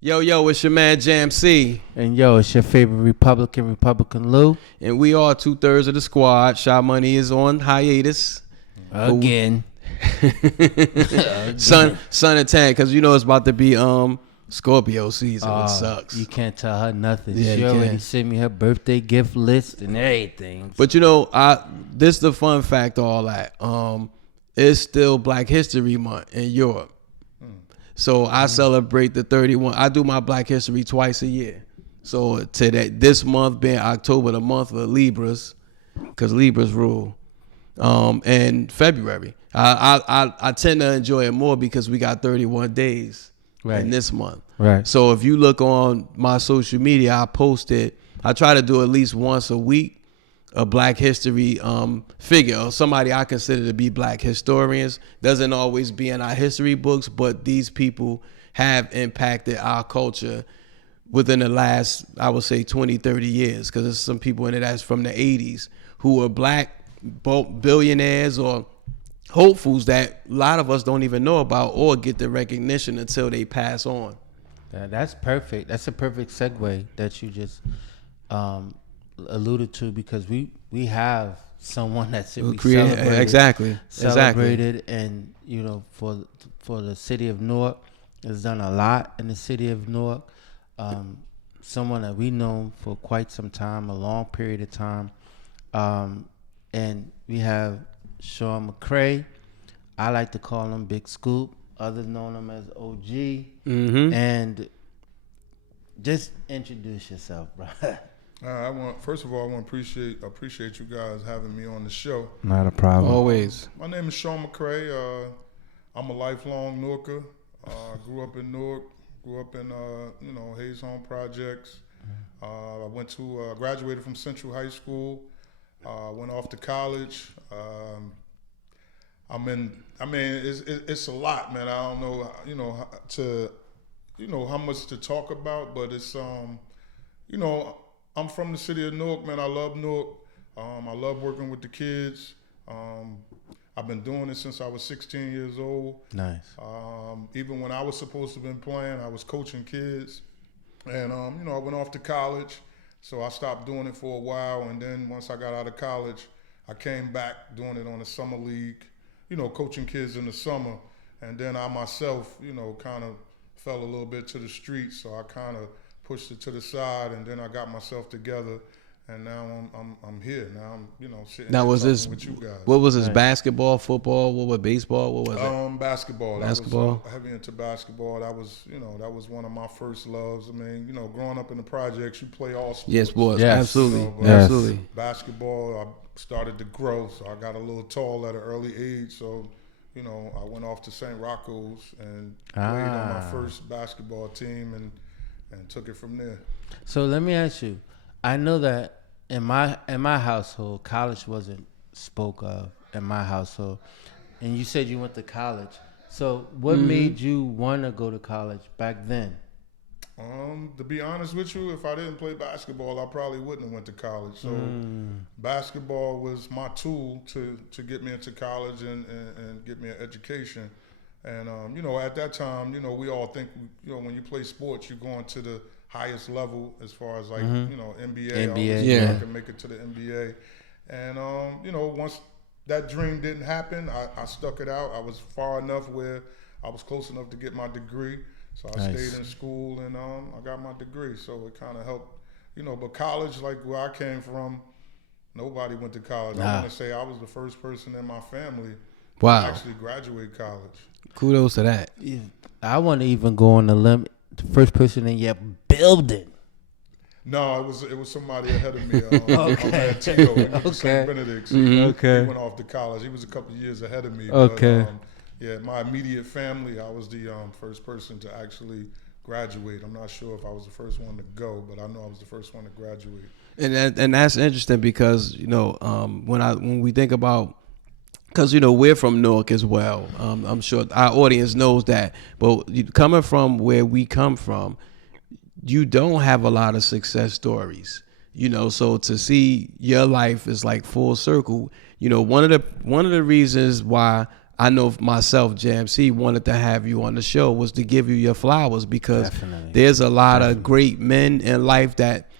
Yo, it's your man Jam C. And yo, it's your favorite Republican Lou. And we are 2/3 of the squad. Shy Money is on hiatus. Again. Sun and Tan, because you know it's about to be Scorpio season, which sucks. You can't tell her nothing. Yeah, She already sent me her birthday gift list and everything. But you know, this the fun fact of all that. It's still Black History Month in Europe. So I celebrate the 31. I do my Black History twice a year. So this month being October, the month of Libras, because Libras rule, and February. I tend to enjoy it more because we got 31 days in this month. Right. So if you look on my social media, I try to do at least once a week a Black History figure or somebody I consider to be Black historians. Doesn't always be in our history books, but these people have impacted our culture within the last, I would say, 20, 30 years, because there's some people in it that's from the 80s who are Black billionaires or hopefuls that a lot of us don't even know about or get the recognition until they pass on. That's perfect. That's a perfect segue that you just alluded to, because we have someone that we celebrated. Celebrated, and you know, for the city of Newark, has done a lot in the city of Newark. Someone that we know for quite some time, a long period of time, and we have Shawn McCray. I like to call him Big Scoop. Others know him as OG. Mm-hmm. And just introduce yourself, bro. First of all, I want to appreciate you guys having me on the show. Not a problem. Always. My name is Shawn McCray. I'm a lifelong Newarker. Grew up in Newark. Grew up in Hayes Home Projects. I graduated from Central High School. Went off to college. It's a lot, man. I don't know, how much to talk about, but it's I'm from the city of Newark, man. I love Newark. I love working with the kids. I've been doing it since I was 16 years old. Nice. Even when I was supposed to have been playing, I was coaching kids. And, I went off to college, so I stopped doing it for a while. And then once I got out of college, I came back doing it on the summer league, coaching kids in the summer. And then I myself, kind of fell a little bit to the streets, so I kind of pushed it to the side, and then I got myself together, and now I'm here. Now I'm sitting now here talking with you guys. What was this? Basketball, football? What was baseball? What was it? Basketball. Basketball. I was heavy into basketball. That was one of my first loves. I mean, growing up in the projects, you play all sports. Yes, boys. Yes. Absolutely. Yes. Absolutely. Basketball, I started to grow, so I got a little tall at an early age. So, I went off to St. Rocco's and played on my first basketball team and took it from there. So let me ask you. I know that in my household, college wasn't spoke of in my household, and you said you went to college. So what made you want to go to college back then? To be honest with you, if I didn't play basketball, I probably wouldn't have went to college. So basketball was my tool to get me into college and get me an education. And, at that time, we all think, when you play sports, you're going to the highest level as far as NBA. I can make it to the NBA. And, once that dream didn't happen, I stuck it out. I was far enough where I was close enough to get my degree. So I stayed in school and I got my degree. So it kind of helped, but college, like where I came from, nobody went to college. I want to say I was the first person in my family to actually graduate college. Kudos to that. Yeah, I want to even go on the limb. The first person in your building. No, it was somebody ahead of me. My man Tito, he went to St. Benedict's. He went off to college. He was a couple of years ahead of me. Okay. But, my immediate family, I was the first person to actually graduate. I'm not sure if I was the first one to go, but I know I was the first one to graduate. And that's interesting because when we think about, because we're from Newark as well. I'm sure our audience knows that. But coming from where we come from, you don't have a lot of success stories. So to see your life is like full circle. One of the reasons why I know myself, JMC, wanted to have you on the show was to give you your flowers, because there's a lot of great men in life that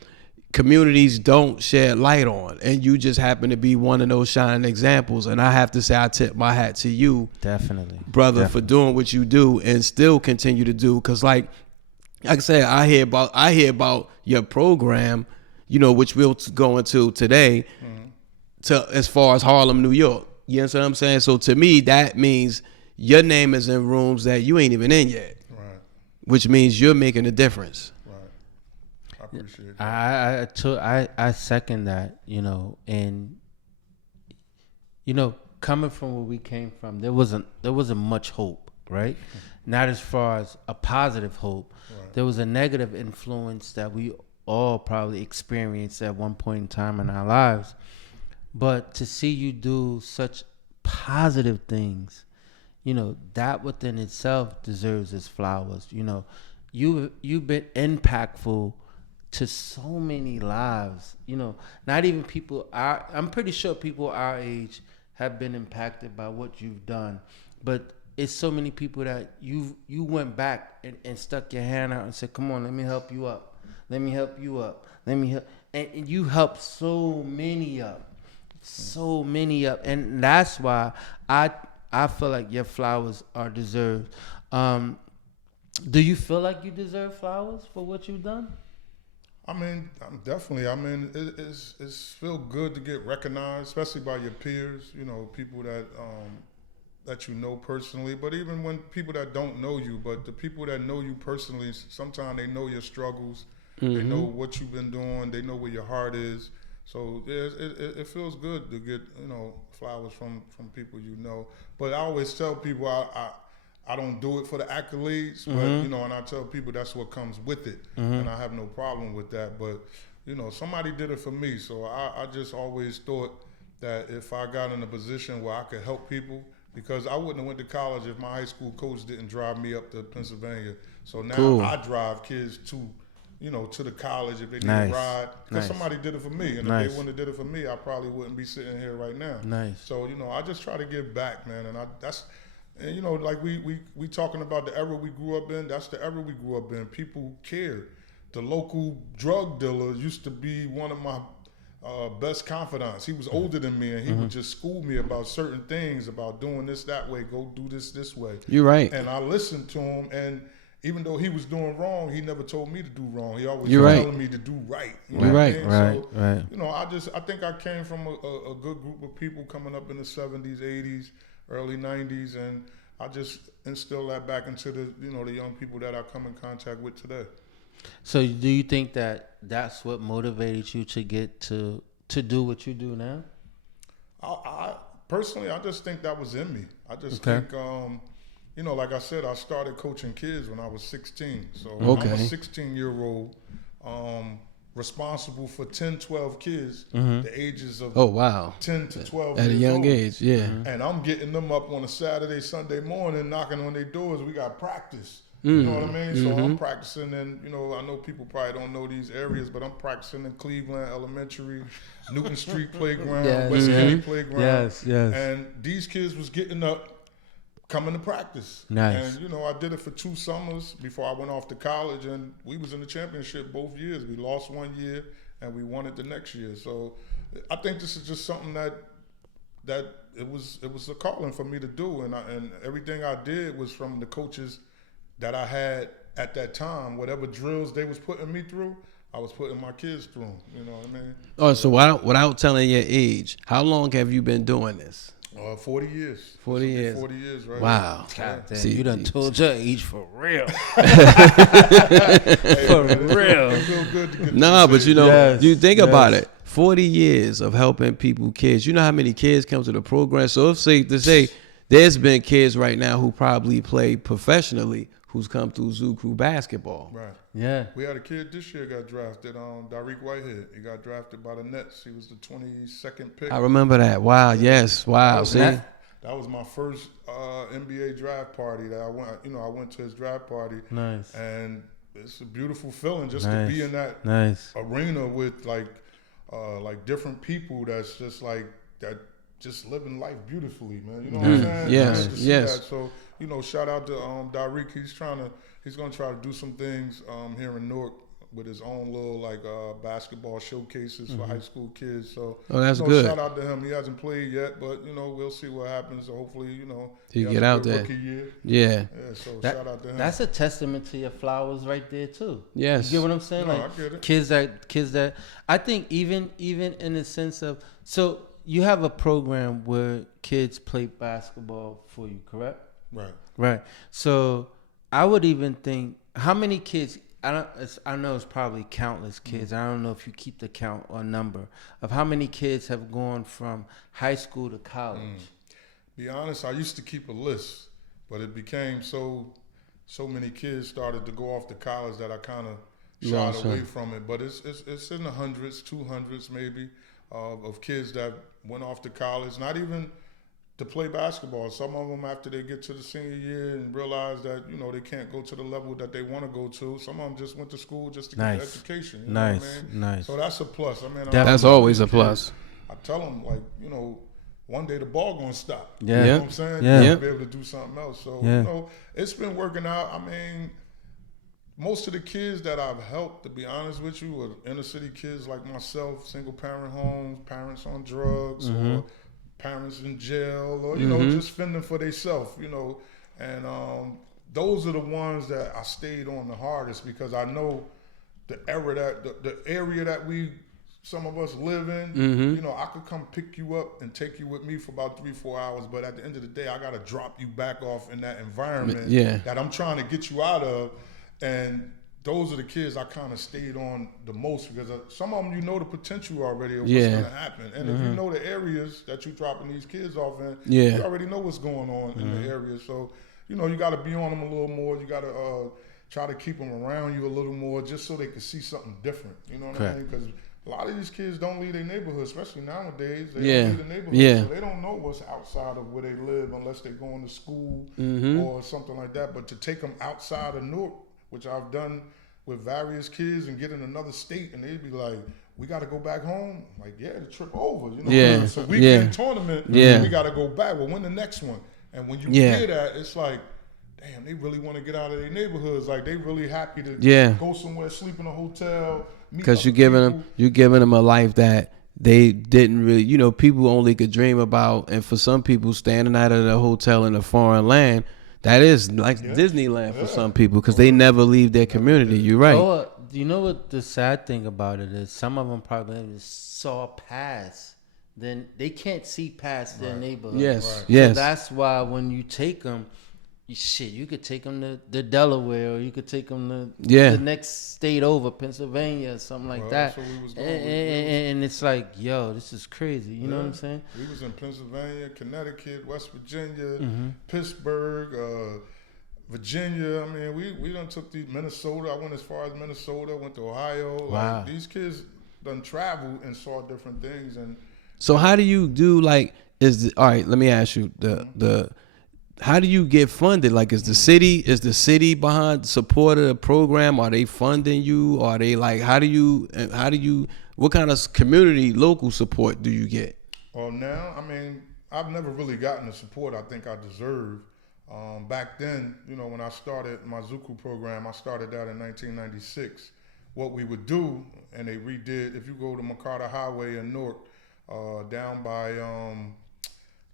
communities don't shed light on, and you just happen to be one of those shining examples. And I have to say, I tip my hat to you, brother, for doing what you do and still continue to do. Because like I said, I hear about your program, which we'll go into today, to as far as Harlem, New York. You know what I'm saying? So to me, that means your name is in rooms that you ain't even in yet, right? Which means you're making a difference. Right. I appreciate that. I second that. And coming from where we came from, there wasn't much hope, right? Not as far as a positive hope. Right. There was a negative influence that we all probably experienced at one point in time in our lives. But to see you do such positive things, that within itself deserves its flowers. You've been impactful to so many lives. Not even people I'm pretty sure people our age have been impacted by what you've done, but it's so many people that you went back and stuck your hand out and said, "Come on, let me help you up. Let me help you up. Let me help," and you helped so many up. And that's why I feel like your flowers are deserved. Do you feel like you deserve flowers for what you've done? I mean, definitely. I mean, it's feel good to get recognized, especially by your peers. People that you know personally, but even when people that don't know you, but the people that know you personally, sometimes they know your struggles. They know what you've been doing. They know where your heart is. So yeah, it feels good to get flowers from people But I always tell people I don't do it for the accolades, but and I tell people that's what comes with it, and I have no problem with that. But somebody did it for me, so I just always thought that if I got in a position where I could help people, because I wouldn't have went to college if my high school coach didn't drive me up to Pennsylvania. So now I drive kids to the college if they need a ride. Because somebody did it for me. And if they wouldn't have did it for me, I probably wouldn't be sitting here right now. So, I just try to give back, man. And like we talking about the era we grew up in, that's the era we grew up in. People cared. The local drug dealer used to be one of my best confidants. He was older than me, and he would just school me about certain things, about doing this that way, go do this way. You're right. And I listened to him, and even though he was doing wrong, he never told me to do wrong. He always was telling me to do right. Right. I think I came from a good group of people coming up in the 70s, 80s, early 90s, and I just instill that back into the young people that I come in contact with today. So do you think that that's what motivated you to get to do what you do now? I personally, I just think that was in me. I just think like I said, I started coaching kids when I was 16. So I'm a 16-year-old responsible for 10, 12 kids, the ages of 10 to 12 at a young old. age, yeah. And I'm getting them up on a Saturday, Sunday morning, knocking on their doors. We got practice. You know what I mean? So I'm practicing, and I know people probably don't know these areas, but I'm practicing in Cleveland Elementary, Newton Street Playground, West Kenny Playground. Yes. And these kids was getting up, coming to practice. Nice. And I did it for 2 summers before I went off to college, and we was in the championship both years. We lost one year and we won it the next year. So I think this is just something that it was a calling for me to do, and everything I did was from the coaches that I had at that time. Whatever drills they was putting me through, I was putting my kids through. You know what I mean? Oh, so without telling your age, how long have you been doing this? 40 years. 40 years. 40 years, right? Wow. God damn, see, you done told your age for real. For real. It feels good to get but you think about it. 40 years of helping people, kids. You know how many kids come to the program? So it's safe to say there's been kids right now who probably play professionally who's come through Zoo Crew basketball. Right. Yeah. We had a kid this year got drafted, Dariq Whitehead. He got drafted by the Nets. He was the 22nd pick. I remember that. Wow. Yes. Wow. See? That was my first NBA draft party that I went. I went to his draft party. Nice. And it's a beautiful feeling just to be in that arena with like different people that's just like that just living life beautifully, man. You know what I'm saying? Yes, yes. So, shout out to Darik. He's gonna try to do some things here in Newark with his own little basketball showcases for high school kids. So that's good. Shout out to him. He hasn't played yet, but we'll see what happens. So hopefully, he get out there. Rookie year. Yeah. So shout out to him. That's a testament to your flowers right there too. Yes. You get what I'm saying? No, I get it. Kids that I think even in the sense of, so you have a program where kids play basketball for you, correct? Right. So I would even think, how many kids? I know it's probably countless kids. I don't know if you keep the count or number of how many kids have gone from high school to college. Be honest, I used to keep a list, but it became so many kids started to go off to college that I kind of shied away from it. But it's in the hundreds, 200s maybe, of kids that went off to college, not even to play basketball. Some of them, after they get to the senior year and realize that they can't go to the level that they want to go to. Some of them just went to school just to get education. You know what I mean? Nice. So that's a plus. I mean, that's always a plus. I tell them one day the ball gonna stop. Yeah. You know what I'm saying? Yeah. You'll be able to do something else. So it's been working out. I mean, most of the kids that I've helped, to be honest with you, are inner city kids like myself, single parent homes, parents on drugs, or parents in jail, or just fending for themselves, and those are the ones that I stayed on the hardest, because I know the area that some of us live in. I could come pick you up and take you with me for about 3-4 hours, but at the end of the day, I gotta drop you back off in that environment that I'm trying to get you out of. And those are the kids I kind of stayed on the most, because some of them, the potential already of what's going to happen. And if you know the areas that you're dropping these kids off in, you already know what's going on in the area. So, you got to be on them a little more. You got to try to keep them around you a little more, just so they can see something different. You know what I mean? Because a lot of these kids don't leave their neighborhood, especially nowadays. They don't leave the neighborhood, so they don't know what's outside of where they live unless they're going to school or something like that. But to take them outside of Newark, which I've done with various kids, and get in another state, and they'd be like, we got to go back home. Like, the trip over. It's a weekend tournament. We got to go back. Well, when the next one? And when you hear that, it's like, damn, they really want to get out of their neighborhoods. Like, they really happy to go somewhere, sleep in a hotel. Because you're giving them a life that they didn't really, people only could dream about. And for some people, standing out of the hotel in a foreign land, that is like Disneyland for some people, because they never leave their community. You're right. Oh, you know what the sad thing about it is? Some of them probably saw past. Then they can't see past their neighborhood. Yes. So that's why when you take them, you could take them to Delaware, or you could take them to the next state over, Pennsylvania, or something like that. And it's like, yo, this is crazy. You know what I'm saying? We was in Pennsylvania, Connecticut, West Virginia, Pittsburgh, Virginia. I mean, we done took Minnesota. I went as far as Minnesota, went to Ohio. Wow. Like, these kids done traveled and saw different things. And so how do you do, all right, let me ask you, how do you get funded? Like, is the city behind support of the program? Are they funding you? Are they what kind of community, local support do you get? Well, now, I mean, I've never really gotten the support I think I deserve. Back then, when I started my Zoo Crew program, I started that in 1996. What we would do, and they redid, if you go to McCarter Highway in Newark, down by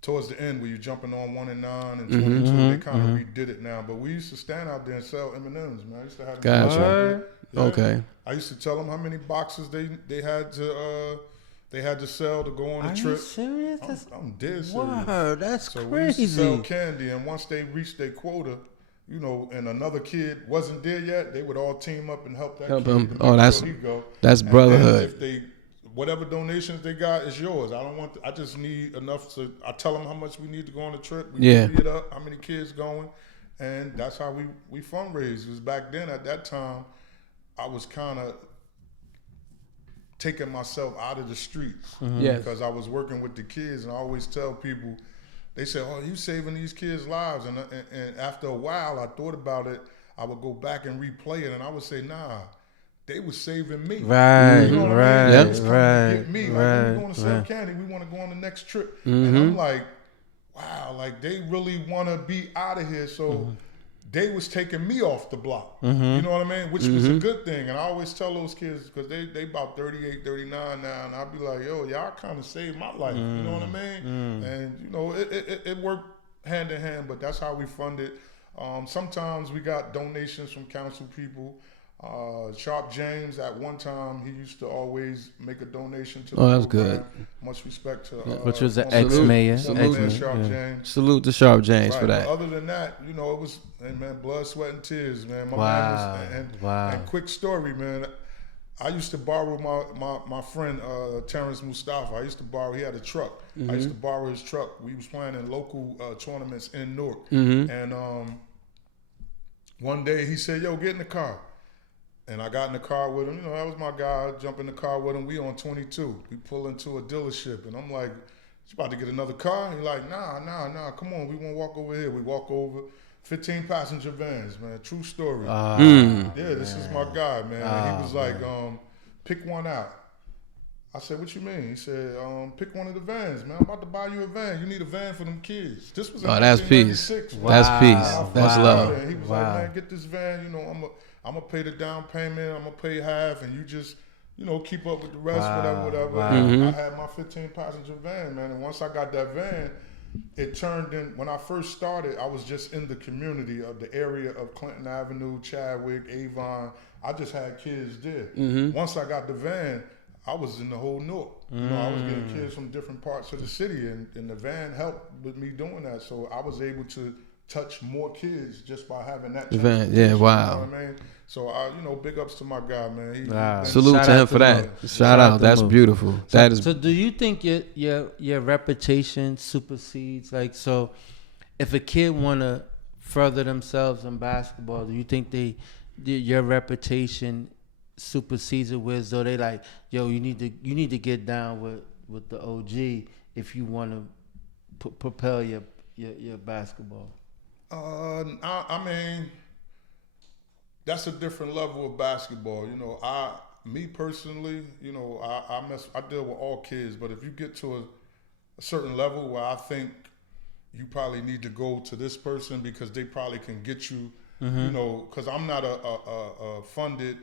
towards the end where you're jumping on 1 and 9 and 22, they kind of redid it now. But we used to stand out there and sell M&Ms, man. I used to have them out there. Okay. I used to tell them how many boxes they had to sell to go on the trip. Are you serious? I'm dead serious. Wow, that's crazy. crazy. We used to sell candy, and once they reached their quota, and another kid wasn't there yet, they would all team up and help that kid. Him. Oh, that's brotherhood. If whatever donations they got is yours. I just need enough to. I tell them how much we need to go on the trip. We divvy it up. How many kids going, and that's how we fundraise. Because back then, at that time, I was kind of taking myself out of the streets because I was working with the kids, and I always tell people, they say, "Oh, you saving these kids' lives," and after a while, I thought about it. I would go back and replay it, and I would say, "Nah, they was saving me. Right, you know what right, I mean? They was coming right, to get me. Like, right, when we going to sell right. candy, we want to go on the next trip. And I'm like, wow, like they really want to be out of here. So they was taking me off the block. You know what I mean? Which was a good thing. And I always tell those kids, because they about 38, 39 now, and I'll be like, yo, y'all kind of saved my life. You know what I mean? And, you know, it worked hand in hand, but that's how we funded. Sometimes we got donations from council people. Sharp James, at one time, he used to always make a donation to the that's program. good. Much respect to which was an ex-mayor. Sharp James. Salute to Sharp James Right, for that. but other than that, you know, it was, hey man, blood, sweat, and tears, man. My Wow. man was, Wow. and quick story, man. I used to borrow my friend Terrence Mustafa. I used to borrow. He had a truck. I used to borrow his truck. We was playing in local tournaments in Newark, and one day he said, "Yo, get in the car." And I got in the car with him. You know, that was my guy. I jump in the car with him. We on 22. We pull into a dealership, and I'm like, "You about to get another car?" He like, Nah. Come on, we want to walk over here. We walk over. 15 passenger vans, man. True story. Yeah, this is my guy, man. And he was like, pick one out. I said, what you mean? He said, pick one of the vans, man. I'm about to buy you a van. You need a van for them kids. This was in that's peace. 1996. That's peace. That's love. And he was like, man, get this van. You know, I'm gonna pay the down payment. I'm gonna pay half, and you just, you know, keep up with the rest, whatever. And I had my 15 passenger van, man. And once I got that van, it turned in. When I first started, I was just in the community of the area of Clinton Avenue, Chadwick, Avon. I just had kids there. Once I got the van, I was in the whole Newark. You know, I was getting kids from different parts of the city, and the van helped with me doing that. So I was able to touch more kids just by having that van. Yeah, wow. You know what I mean? So you know, big ups to my guy, man. Salute to him for that. Shout out. That's beautiful. That is. So do you think your reputation supersedes, like, so if a kid wanna further themselves in basketball, do you think your reputation supersedes it, where so they like, yo, you need to get down with the OG if you want to propel your basketball? I mean, that's a different level of basketball. You know, me personally, you know, I deal with all kids, but if you get to a certain level where I think you probably need to go to this person because they probably can get you, you know, because I'm not a funded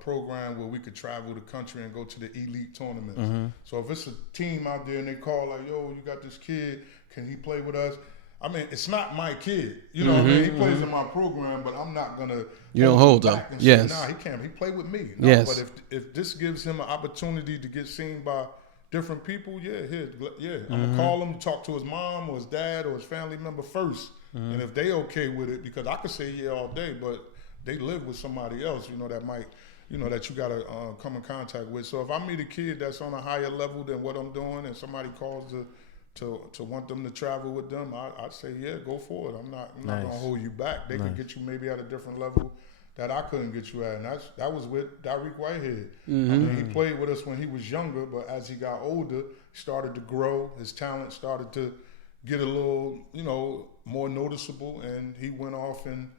program where we could travel the country and go to the elite tournaments. So if it's a team out there and they call like, yo, you got this kid, can he play with us? I mean, it's not my kid. You know what I mean? He plays in my program, but I'm not going to hold him. Yes. Nah, he can't. He play with me. No, yes. But if this gives him an opportunity to get seen by different people, I'm going to call him, talk to his mom or his dad or his family member first. And if they okay with it, because I could say yeah all day, but they live with somebody else, you know, that might, you know, that you got to come in contact with. So if I meet a kid that's on a higher level than what I'm doing and somebody calls to want them to travel with them, I'd say, yeah, go for it. I'm not going to hold you back. They can get you maybe at a different level that I couldn't get you at. And that was with Tyreek Whitehead. I mean, he played with us when he was younger, but as he got older, he started to grow. His talent started to get a little, you know, more noticeable, and he went off and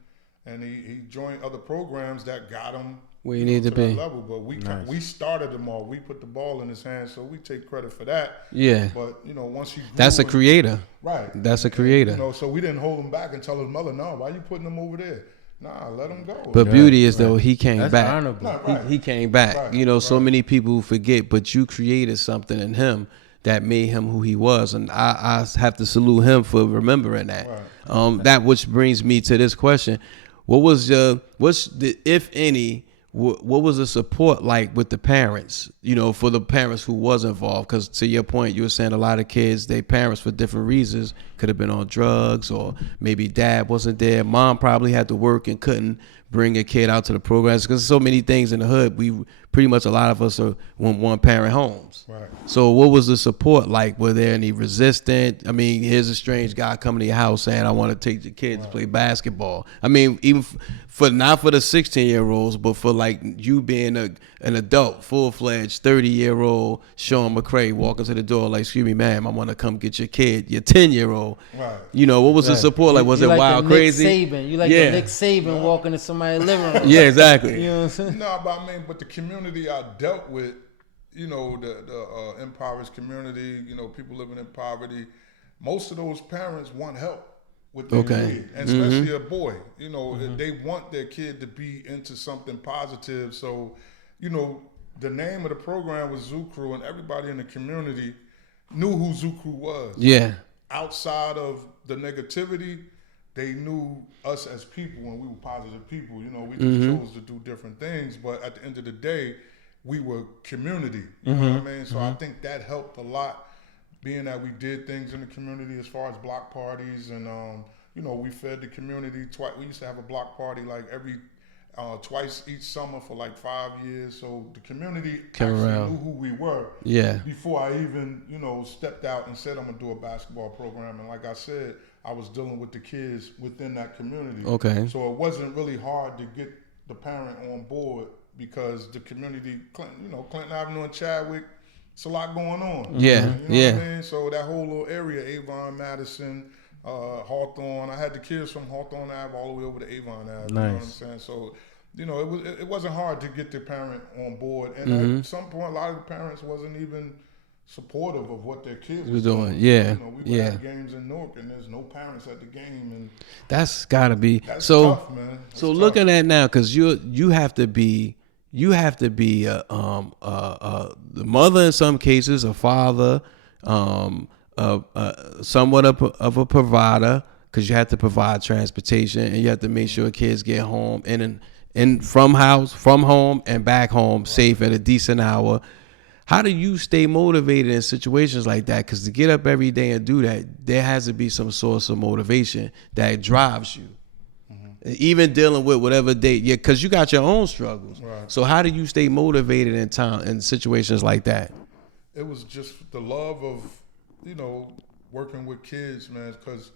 he joined other programs that got him where you need to be. Level. But we started them all. We put the ball in his hands, so we take credit for that. Yeah. But you know, once he grew, that's a creator. Right. That's a creator. And, you know, so we didn't hold him back and tell his mother, no, why you putting him over there? Nah, let him go. But beauty is though he came that's back. Honorable. He came back. Right, you know, so many people forget, but you created something in him that made him who he was, and I have to salute him for remembering that. Right. That which brings me to this question: what was if any, what was the support like with the parents? You know, for the parents who was involved, because to your point, you were saying a lot of kids, their parents for different reasons could have been on drugs, or maybe dad wasn't there. Mom probably had to work and couldn't bring a kid out to the programs because so many things in the hood. We pretty much, a lot of us are one parent homes. Right. So what was the support like? Were there any resistant? I mean, here's a strange guy coming to your house saying, I want to take your kids to play basketball. I mean, even for not for the 16-year-olds, but for like you being an adult, full-fledged 30-year-old Shawn McCray walking to the door like, excuse me, ma'am, I want to come get your kid, your 10-year-old. or, what was the support? Like, was it like wild, crazy? Saban. You like the Nick Saban walking in somebody's living room. Yeah, exactly. You know what I'm saying? No, but the community I dealt with, the impoverished community, people living in poverty, most of those parents want help with their kid, and especially a boy. They want their kid to be into something positive. So, the name of the program was Zoo Crew, and everybody in the community knew who Zoo Crew was. Yeah. Outside of the negativity, they knew us as people, and we were positive people. We just chose to do different things, but at the end of the day, we were community. You know what I mean? So I think that helped a lot. Being that we did things in the community as far as block parties, and we fed the community twice. We used to have a block party like every twice each summer for like 5 years. So the community actually knew who we were. Yeah. Before I even stepped out and said I'm gonna do a basketball program, and like I said, I was dealing with the kids within that community. Okay. So it wasn't really hard to get the parent on board because the community, Clinton Avenue and Chadwick. It's a lot going on. Yeah, what I mean? So that whole little area, Avon, Madison, Hawthorne. I had the kids from Hawthorne Ave all the way over to Avon Ave. Nice. You know what I'm saying? So, it wasn't hard to get the parent on board. And at some point, a lot of the parents wasn't even supportive of what their kids was doing. Yeah, we were at games in Newark, and there's no parents at the game, and that's gotta be tough, man. That's tough. Looking at now, because you have to be. You have to be the mother in some cases, a father, somewhat of a provider, because you have to provide transportation, and you have to make sure kids get home and from home and back home safe at a decent hour. How do you stay motivated in situations like that? Because to get up every day and do that, there has to be some source of motivation that drives you. Even dealing with whatever day, because you got your own struggles. Right. So how do you stay motivated in situations like that? It was just the love of, working with kids, man, because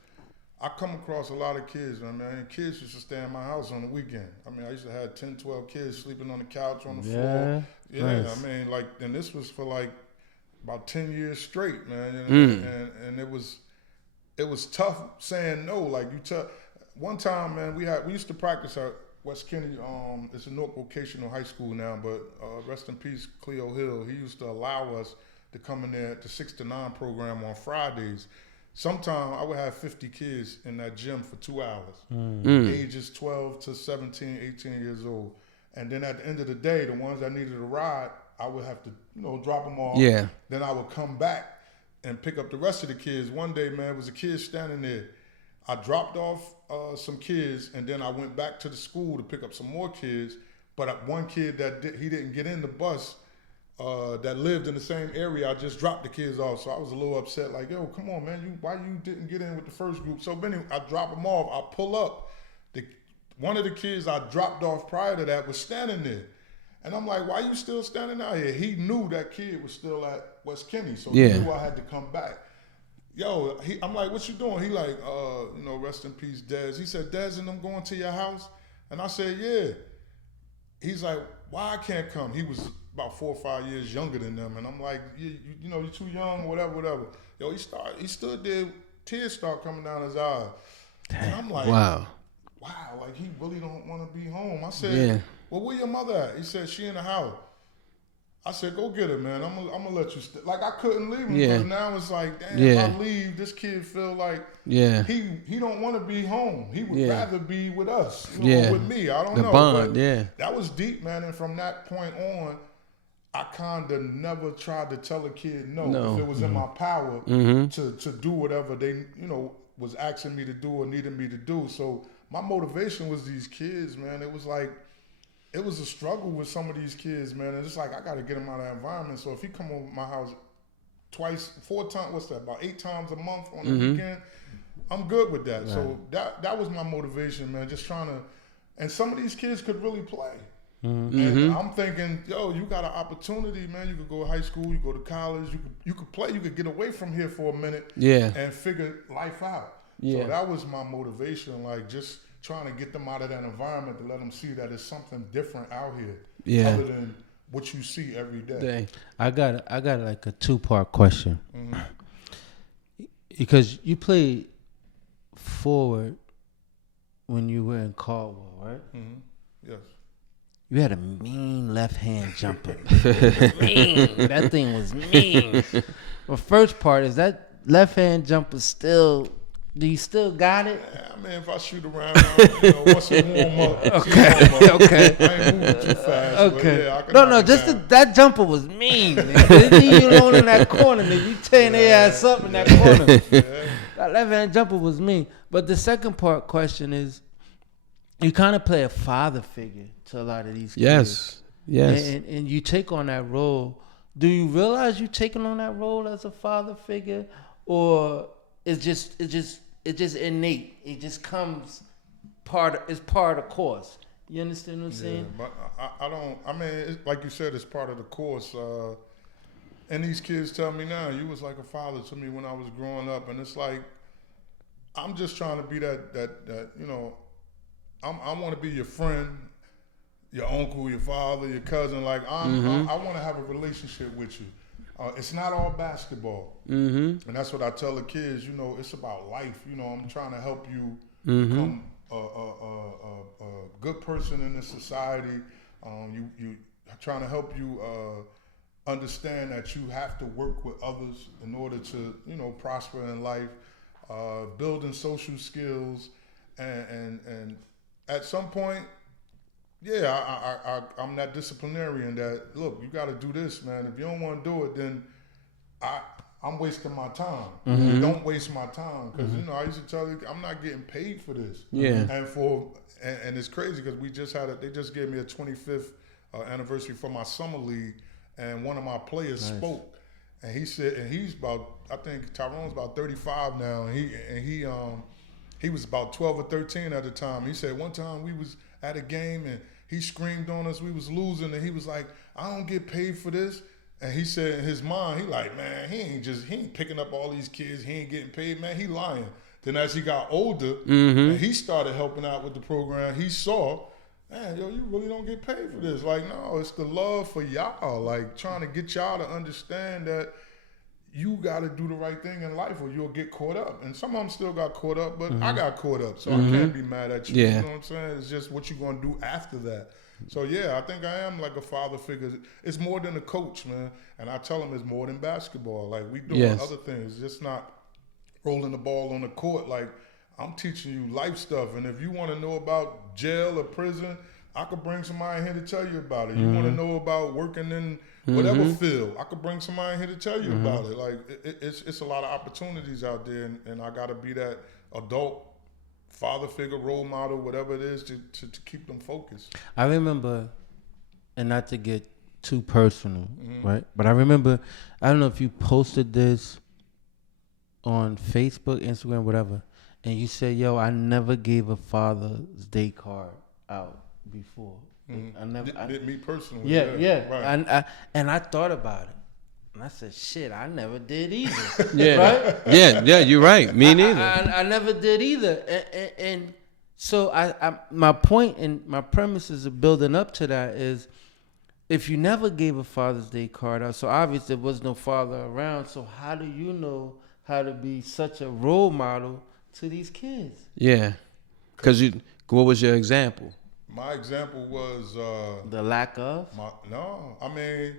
I come across a lot of kids, man. Kids used to stay in my house on the weekend. I used to have 10, 12 kids sleeping on the couch, on the floor. Yeah, nice. And this was for like about 10 years straight, man. And it was tough saying no. Like one time, man, we used to practice at West Kenny. It's a Newark Vocational High School now, but rest in peace, Cleo Hill. He used to allow us to come in there at the 6 to 9 program on Fridays. Sometime I would have 50 kids in that gym for 2 hours, ages 12 to 17, 18 years old. And then at the end of the day, the ones that needed a ride, I would have to, drop them off. Yeah. Then I would come back and pick up the rest of the kids. One day, man, was a kid standing there. I dropped off some kids, and then I went back to the school to pick up some more kids. But one kid he didn't get in the bus that lived in the same area. I just dropped the kids off, so I was a little upset. Like, yo, come on, man, why you didn't get in with the first group? So anyway, I drop them off. I pull up. One of the kids I dropped off prior to that was standing there, and I'm like, why you still standing out here? He knew that kid was still at West Kenny, so he knew I had to come back. Yo, I'm like, what you doing? He like, rest in peace, Dez. He said, Dez and them going to your house? And I said, yeah. He's like, why I can't come? He was about 4 or 5 years younger than them. And I'm like, you're too young, whatever. Yo, he stood there, tears start coming down his eyes. And I'm like, wow, like he really don't want to be home. I said, well, where your mother at? He said, she in the house. I said, go get her, man. I'm gonna let you stay. Like, I couldn't leave him, because now it's like, damn, if I leave, this kid feel like he don't want to be home. He would rather be with us, with me. I don't know. Bond, that was deep, man. And from that point on, I kind of never tried to tell a kid no. If it was in my power to do whatever they, was asking me to do or needed me to do. So my motivation was these kids, man. It was like, it was a struggle with some of these kids, man. And it's like, I got to get them out of that environment. So if he come over my house 4 times, about 8 times a month on the weekend, I'm good with that. Right. So that was my motivation, man. Just trying to, and some of these kids could really play. And I'm thinking, yo, you got an opportunity, man. You could go to high school, you go to college, you could play, you could get away from here for a minute and figure life out. So that was my motivation, like just trying to get them out of that environment to let them see that it's something different out here other than what you see every day. I got like a 2-part question. because you played forward when you were in Caldwell, right? Mm-hmm. Yes. You had a mean left hand jumper. Mean. That thing was mean. The first part is that left hand jumper still. Do you still got it? Yeah, I mean, if I shoot around, once it warm up, Okay. I ain't moving too fast. Okay. But yeah, I can knock it down. That jumper was mean. They leave you alone in that corner. Nigga. You tearing their ass up in that corner. Yeah. That left hand jumper was mean. But the second part question is, you kind of play a father figure to a lot of these kids. Yes. And you take on that role. Do you realize you're taking on that role as a father figure, or it's just innate? It just comes it's part of the course. You understand what I'm saying? But I don't. I mean, it's, like you said, it's part of the course. And these kids tell me now, you was like a father to me when I was growing up, and it's like I'm just trying to be that you know. I want to be your friend, your uncle, your father, your cousin. Like I want to have a relationship with you. It's not all basketball, and that's what I tell the kids. You know, it's about life. You know, I'm trying to help you become a good person in this society. You trying to help you understand that you have to work with others in order to prosper in life, building social skills, and at some point, I'm that disciplinarian that, look, you got to do this, man. If you don't want to do it, then I'm wasting my time. Don't waste my time, because I used to tell you, I'm not getting paid for this. Yeah. And it's crazy because they just gave me a 25th anniversary for my summer league, and one of my players spoke, and he said, and he's about, I think Tyrone's about 35 now, and he was about 12 or 13 at the time. He said one time we was at a game and he screamed on us. We was losing, and he was like, "I don't get paid for this." And he said in his mind, he like, "Man, he ain't picking up all these kids. He ain't getting paid, man. He lying." Then as he got older, and he started helping out with the program, he saw, man, yo, you really don't get paid for this. Like, no, it's the love for y'all. Like, trying to get y'all to understand that you got to do the right thing in life or you'll get caught up. And some of them still got caught up, but I got caught up, so I can't be mad at you. Yeah. You know what I'm saying? It's just what you going to do after that. So, yeah, I think I am like a father figure. It's more than a coach, man. And I tell them it's more than basketball. Like, we doing other things. It's just not rolling the ball on the court. Like, I'm teaching you life stuff. And if you want to know about jail or prison, I could bring somebody here to tell you about it. You want to know about working in whatever field, I could bring somebody here to tell you about it. Like, it's a lot of opportunities out there, and I got to be that adult father figure, role model, whatever it is, to keep them focused. I remember, and not to get too personal, right? But I remember, I don't know if you posted this on Facebook, Instagram, whatever, and you said, "Yo, I never gave a Father's Day card out before." I never. Me personally. Yeah. Right. And I thought about it, and I said, "Shit, I never did either." Yeah. Right? Yeah. You're right. Me neither. I never did either, and so my point and my premises of building up to that is, if you never gave a Father's Day card out, so obviously there was no father around. So how do you know how to be such a role model to these kids? Yeah, because what was your example? My example was The lack of? I mean,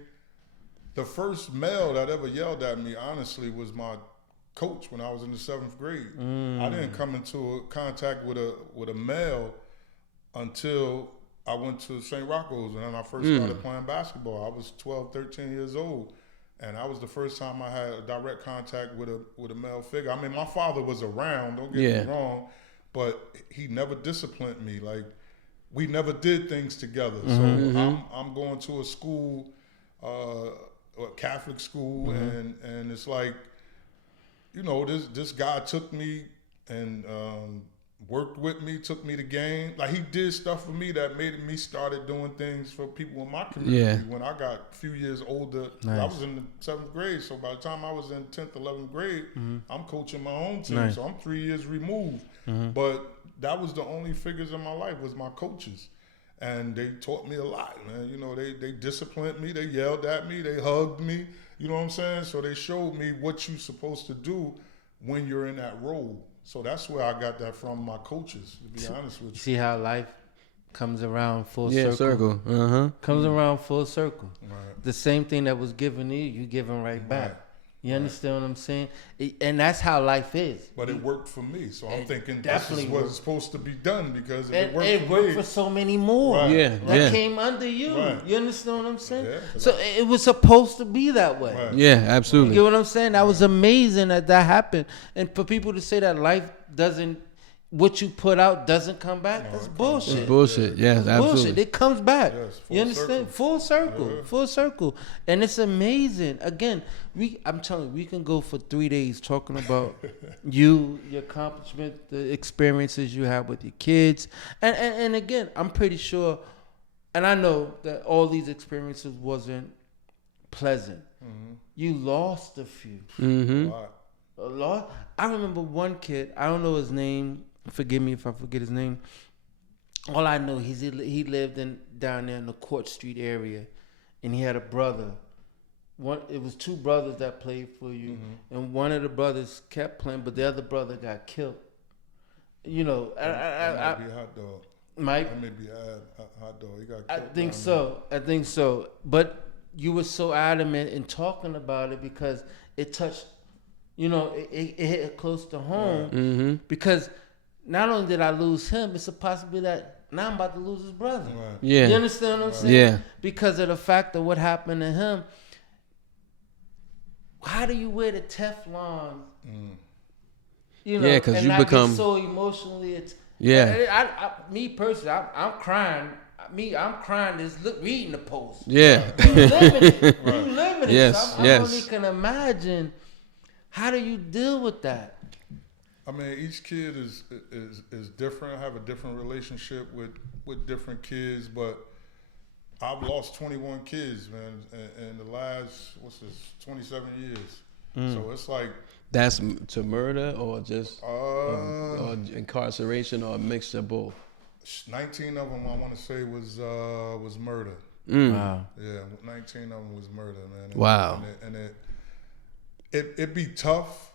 the first male that ever yelled at me, honestly, was my coach when I was in the 7th grade. I didn't come into contact with a male until I went to St. Rocco's, and then I first started playing basketball. I was 12, 13 years old, and that was the first time I had a direct contact with a male figure. I mean, my father was around, don't get me wrong, but he never disciplined me. Like, we never did things together. So I'm going to a school, a Catholic school, and it's like, this guy took me and worked with me, took me to game. Like, he did stuff for me that made me started doing things for people in my community. Yeah. When I got a few years older, I was in the 7th grade. So by the time I was in 10th, 11th grade, I'm coaching my own team. Nice. So I'm 3 years removed. But that was the only figures in my life was my coaches. And they taught me a lot, man. They disciplined me. They yelled at me. They hugged me. You know what I'm saying? So they showed me what you're supposed to do when you're in that role. So that's where I got that from my coaches, to be honest with you. See how life comes around full circle. Comes around full circle. Right. The same thing that was given to you giving right back. You understand what I'm saying? And that's how life is. But it worked for me, so I'm thinking this is what's supposed to be done, because it worked for so many more. Right. That came under you. Right. You understand what I'm saying? Yeah, so it was supposed to be that way. Right. Yeah, absolutely. You get what I'm saying? That was amazing that happened. And for people to say that life doesn't, what you put out doesn't come back, that's bullshit. It's bullshit. Yes, absolutely. Bullshit. It comes back. Yes, you understand? Full circle. Yeah. Full circle. And it's amazing. Again, I'm telling you, we can go for 3 days talking about your accomplishment, the experiences you have with your kids. And again, I'm pretty sure, and I know that all these experiences wasn't pleasant. Mm-hmm. You lost a few. Mm-hmm. A lot. I remember one kid, I don't know his name. Forgive me if I forget his name. All I know is he lived down there in the Court Street area, and he had a brother. It was 2 brothers that played for you, and one of the brothers kept playing, but the other brother got killed. You know, that might be Hot Dog. Mike, That may be Hot Dog. He got killed. I think so. But you were so adamant in talking about it because it touched. You know, it hit close to home because not only did I lose him, it's a possibility that now I'm about to lose his brother. Right. Yeah. You understand what I'm saying? Yeah. Because of the fact of what happened to him. How do you wear the Teflon? You know, because and you not become get so emotionally. Me personally, I'm crying. I'm crying. Reading the post. Yeah. You living it. You living it. Yes. So I only can imagine. How do you deal with that? I mean, each kid is different. I have a different relationship with different kids, but I've lost 21 kids, man, in the last 27 years. So it's like that's to murder or just or incarceration or a mixture of both. 19 of them I want to say was murder. Wow. Yeah, 19 of them was murder, man. Wow. And it'd be tough,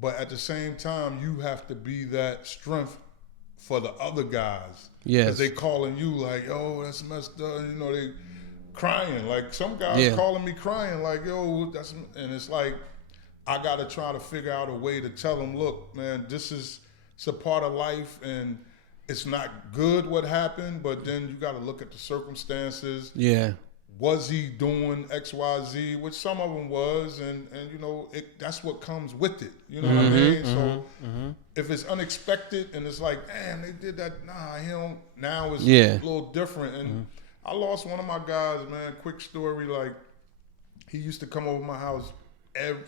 but at the same time, you have to be that strength for the other guys. Yes. Because they calling you like, yo, that's messed up. You know, they crying. Like, some guys calling me crying like, yo, and it's like, I got to try to figure out a way to tell them, look, man, it's a part of life, and it's not good what happened, but then you got to look at the circumstances. Yeah. Was he doing X, Y, Z? Which some of them was, and you know, that's what comes with it. You know what I mean? So if it's unexpected and it's like, damn, they did that. Nah, he don't. Now it's a little different. And I lost one of my guys, man. Quick story, like, he used to come over my house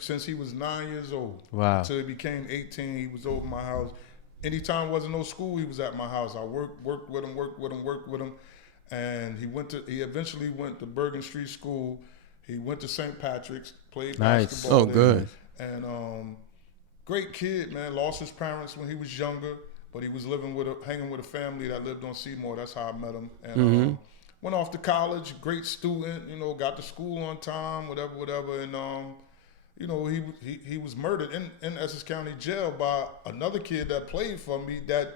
since he was 9 years old. Wow. Until he became 18, he was over my house. Anytime there wasn't no school, he was at my house. I worked with him. And he eventually went to Bergen Street School. He went to St. Patrick's, played basketball. Oh, good. And great kid, man. Lost his parents when he was younger, but he was hanging with a family that lived on Seymour. That's how I met him. And went off to college, great student, you know, got to school on time, whatever. And you know, he was murdered in Essex County Jail by another kid that played for me that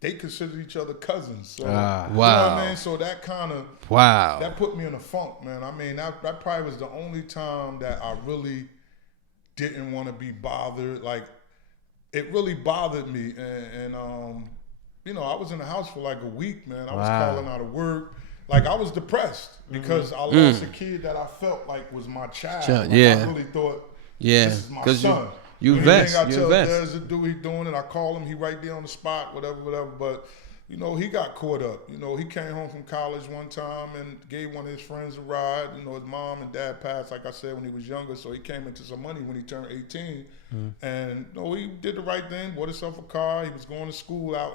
they considered each other cousins. So, wow. You know what I mean? So that kind of, that put me in a funk, man. I mean, that probably was the only time that I really didn't want to be bothered. Like, it really bothered me. And you know, I was in the house for like a week, man. I was calling out of work. Like, I was depressed because I lost a kid that I felt like was my child. Like, I really thought, this is my son. You invest. I tell Dez to do, he doing it. I call him. He right there on the spot, whatever. But, you know, he got caught up. You know, he came home from college one time and gave one of his friends a ride. You know, his mom and dad passed, like I said, when he was younger. So he came into some money when he turned 18. And, you know, he did the right thing, bought himself a car. He was going to school out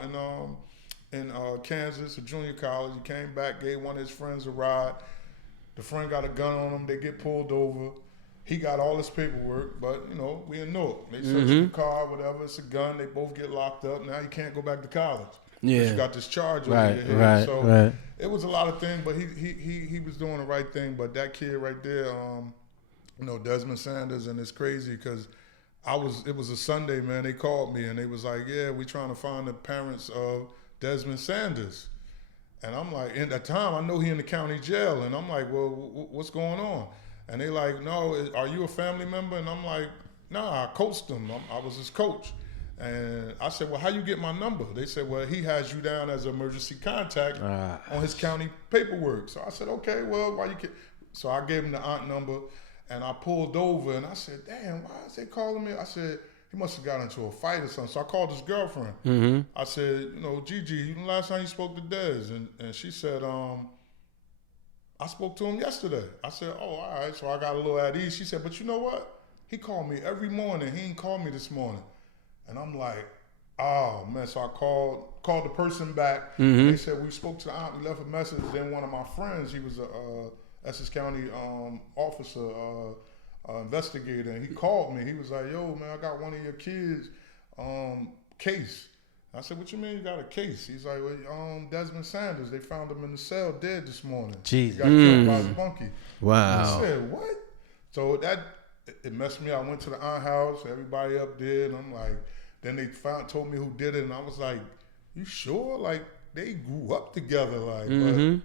in Kansas, a junior college. He came back, gave one of his friends a ride. The friend got a gun on him. They get pulled over. He got all his paperwork, but, you know, we in Newark. They search the car, whatever. It's a gun. They both get locked up. Now you can't go back to college. Yeah. You got this charge over your head. So it was a lot of things, but he was doing the right thing. But that kid right there, you know, Desmond Sanders, and it's crazy because It was a Sunday, man. They called me and they was like, yeah, we trying to find the parents of Desmond Sanders. And I'm like, in that time, I know he in the county jail. And I'm like, well, what's going on? And they like, no, are you a family member? And I'm like, nah, I coached him. I was his coach. And I said, well, how you get my number? They said, well, he has you down as an emergency contact on his county paperwork. So I said, okay, well, why you can't? So I gave him the aunt number. And I pulled over and I said, damn, why is they calling me? I said, he must have got into a fight or something. So I called his girlfriend. Mm-hmm. I said, Gigi, last time you spoke to Dez? And she said, I spoke to him yesterday. I said, oh, all right. So I got a little at ease. She said, but you know what? He called me every morning. He ain't called me this morning. And I'm like, oh, man. So I called the person back. Mm-hmm. They said, we spoke to the aunt. We left a message. Then one of my friends, he was a Essex County officer, investigator, and he called me. He was like, yo, man, I got one of your kids' case. I said, what you mean you got a case? He's like, well, Desmond Sanders, they found him in the cell dead this morning. Jeez. He got killed by his monkey. Wow. I said, what? So it messed me up. I went to the aunt house, everybody up there, and I'm like, then they told me who did it, and I was like, you sure? Like, they grew up together, like, mm-hmm.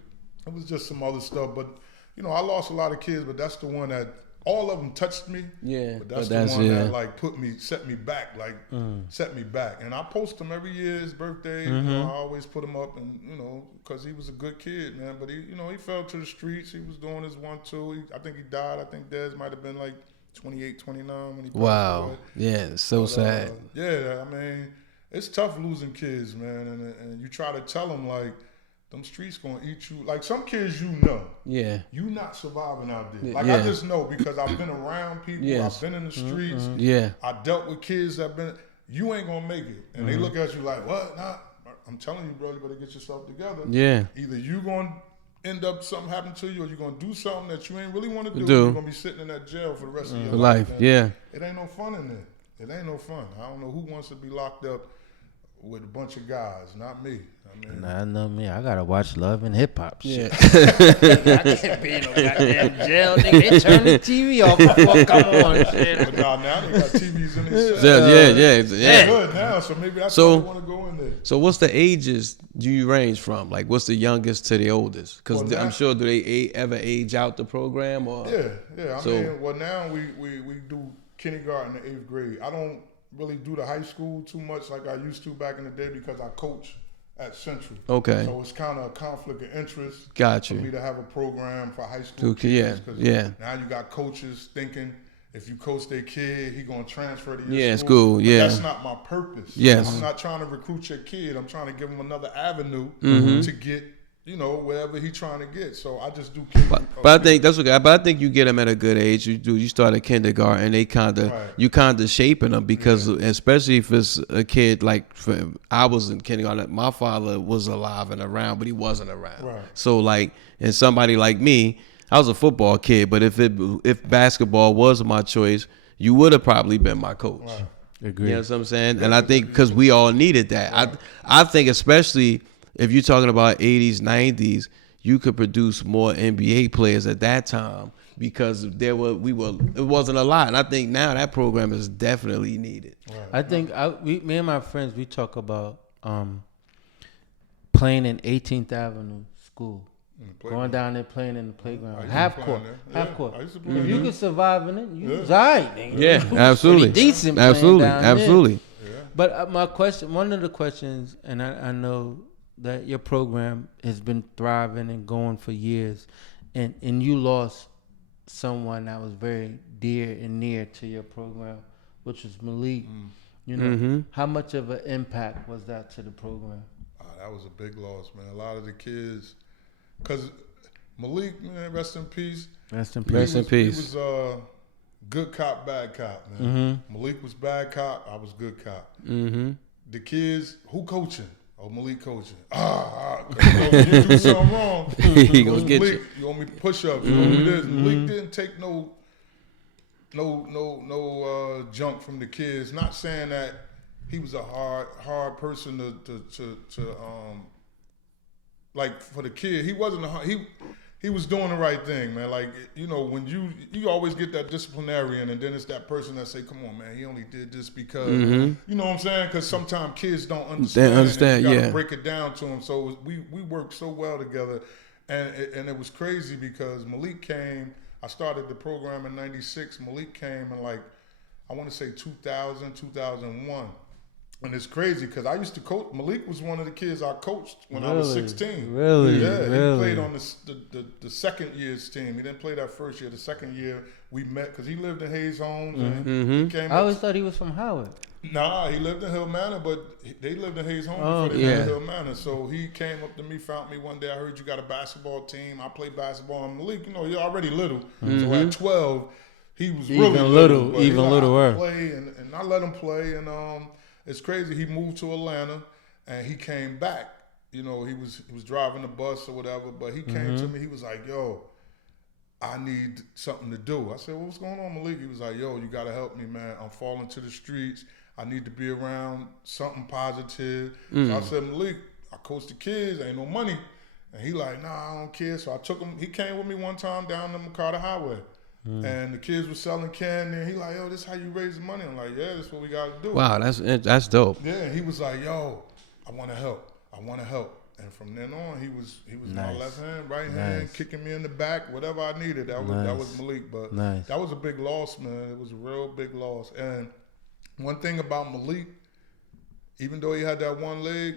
but it was just some other stuff. But, I lost a lot of kids, but that's the one that all of them touched me. Yeah. But that's the one that like set me back. And I post him every year, his birthday. Mm-hmm. I always put him up, and because he was a good kid, man. But he fell to the streets. He was doing his 1-2. I think he died. I think Dez might have been like 28, 29 when he passed away. Yeah, it's so sad. Yeah, I mean, it's tough losing kids, man. And you try to tell them like, them streets gonna eat you. Like some kids, Yeah. you not surviving out there. Like yeah. I just know because I've been around people. Yes. I've been in the streets. Mm-hmm. Yeah. I dealt with kids that been. You ain't gonna make it, and they look at you like, what? Nah. I'm telling you, bro, you better get yourself together. Yeah. Either you gonna end up something happen to you, or you're gonna do something that you ain't really want to do. You're gonna be sitting in that jail for the rest of your life. Yeah. It ain't no fun in there. It ain't no fun. I don't know who wants to be locked up with a bunch of guys. Not me. I know me. I gotta watch Love and Hip Hop shit. Yeah. I can't be in no goddamn jail, nigga. They turn the TV off before come on. Shit. But now they got TVs in their cells. Yeah. Good now, so maybe I want to go in there. So what's the ages do you range from? Like, what's the youngest to the oldest? Because I'm sure, do they ever age out the program? Or yeah. I mean, now we do kindergarten to 8th grade. I don't really do the high school too much like I used to back in the day because I coach at Central. Okay. So it's kind of a conflict of interest. Got you. For me to have a program for high school kids. Yeah. Now you got coaches thinking if you coach their kid, he gonna transfer to your school. Yeah. That's not my purpose. Yes. I'm not trying to recruit your kid. I'm trying to give him another avenue to get, wherever he trying to get. So I just do kids. But I think that's okay. But I think you get them at a good age. You start at kindergarten, and you kind of shaping them because especially if it's a kid like I was in kindergarten. My father was alive and around, but he wasn't around. Right. So like, and somebody like me, I was a football kid, but if basketball was my choice, you would have probably been my coach. Right. Agreed. You know what I'm saying? And I think because we all needed that. Right. I think especially if you're talking about 80s, 90s, you could produce more NBA players at that time because it wasn't a lot. And I think now that program is definitely needed. Right. I think me and my friends, we talk about playing in 18th Avenue School. Going down there playing in the playground. Half court. If you could survive in it, you was all right. Yeah, absolutely. Decent. Absolutely. Yeah. But my question, one of the questions, and I know that your program has been thriving and going for years, and you lost someone that was very dear and near to your program, which was Malik. How much of an impact was that to the program? That was a big loss, man. A lot of the kids, because Malik, man, rest in peace. Rest in peace. He was good cop, bad cop, man. Malik was bad cop. I was good cop. The kids, who coaching? Oh, Malik coaching. If you do something wrong, he gonna get Malik, you want me to push up? You want me this? Malik didn't take no junk from the kids. Not saying that he was a hard person to like for the kid. He wasn't he was doing the right thing, man. Like, you know, when you always get that disciplinarian, and then it's that person that say, "Come on, man, he only did this because," you know what I'm saying? Because sometimes kids don't understand. They understand, and you yeah. gotta break it down to them. So we worked so well together, and it was crazy because Malik came. I started the program in '96. Malik came in like, I want to say 2000, 2001. And it's crazy because I used to coach. Malik was one of the kids I coached when I was 16. Really? Yeah, really? He played on the second year's team. He didn't play that first year. The second year we met because he lived in Hayes Homes. And he came I always thought he was from Howard. Nah, he lived in Hill Manor, but they lived in Hayes Homes before they lived in Hill Manor. So he came up to me, found me one day. I heard you got a basketball team. I played basketball. And Malik, you know, you're already little. So at 12, he was even really little. Even like, littler. Play and I let him play. And it's crazy. He moved to Atlanta and he came back. You know, he was driving the bus or whatever, but he came to me. He was like, "Yo, I need something to do." I said, "Well, what's going on, Malik?" He was like, "Yo, you got to help me, man. I'm falling to the streets. I need to be around something positive." So I said, "Malik, I coach the kids. Ain't no money." And he like, "Nah, I don't care." So I took him. He came with me one time down the McCray Highway. And the kids were selling candy. And he like, "Yo, this how you raise the money?" I'm like, "Yeah, this is what we got to do." Wow, that's dope. Yeah, and he was like, "Yo, I want to help. I want to help." And from then on, he was my left hand, right hand, kicking me in the back, whatever I needed. That was Malik. But that was a big loss, man. It was a real big loss. And one thing about Malik, even though he had that one leg,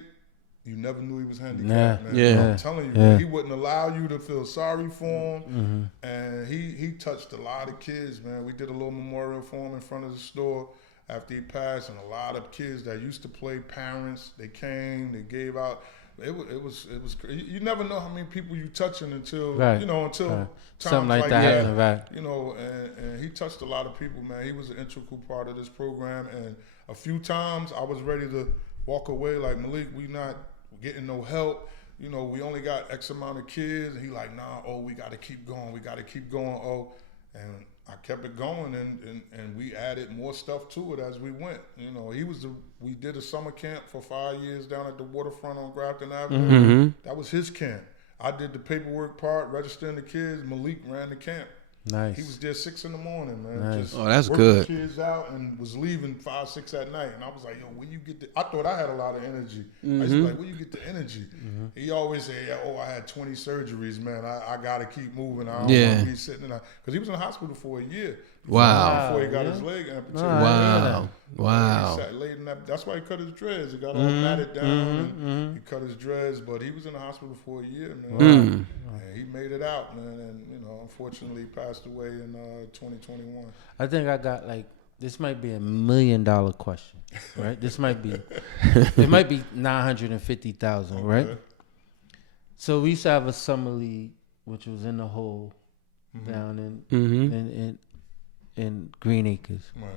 you never knew he was handicapped, man. Yeah. I'm telling you, he wouldn't allow you to feel sorry for him. And he touched a lot of kids, man. We did a little memorial for him in front of the store after he passed, and a lot of kids that used to play, parents, they came, they gave out. It was you never know how many people you touching until times something like that happened, right? You know, and he touched a lot of people, man. He was an integral part of this program, and a few times I was ready to walk away like, "Malik, we not getting no help. You know, we only got X amount of kids." And he like, "Nah, we got to keep going. We got to keep going, And I kept it going, and we added more stuff to it as we went. You know, we did a summer camp for 5 years down at the waterfront on Grafton Avenue. That was his camp. I did the paperwork part, registering the kids. Malik ran the camp. Nice. He was there 6 a.m, man. Nice. Just that's working good. the kids out and was leaving 5, 6 at night. And I was like, "Yo, where you get the?" I thought I had a lot of energy. I used to be like, "Where you get the energy?" He always say, "I had 20 surgeries, man. I got to keep moving. I don't want to be sitting in because he was in the hospital for a year. Before he got his leg amputated. Wow. He sat laid in that. That's why he cut his dreads. He got all matted down and he cut his dreads. But he was in the hospital for a year, man. And he made it out, man. And unfortunately, he passed away in 2021. I think I got this might be $1 million question, right? This might be it might be 950,000, right? So we used to have a summer league, which was in the hole down in Green Acres. Right.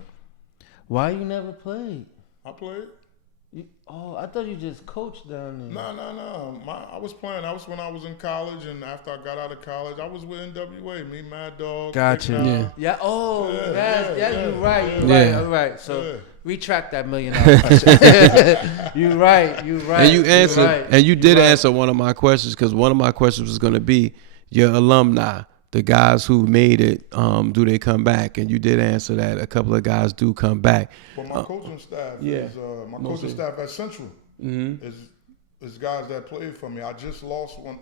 Why you never played? I played. I thought you just coached down there. No. I was playing. That was when I was in college, and after I got out of college, I was with NWA. Me, Mad Dog. Gotcha. Yeah. Oh, you're right. You're right. So retract that $1 million question. You're right. And you answered, and you did answer one of my questions, because one of my questions was going to be your alumni. The guys who made it, do they come back? And you did answer that. A couple of guys do come back. Well, my coaching staff is coaching staff at Central is guys that played for me. I just lost one,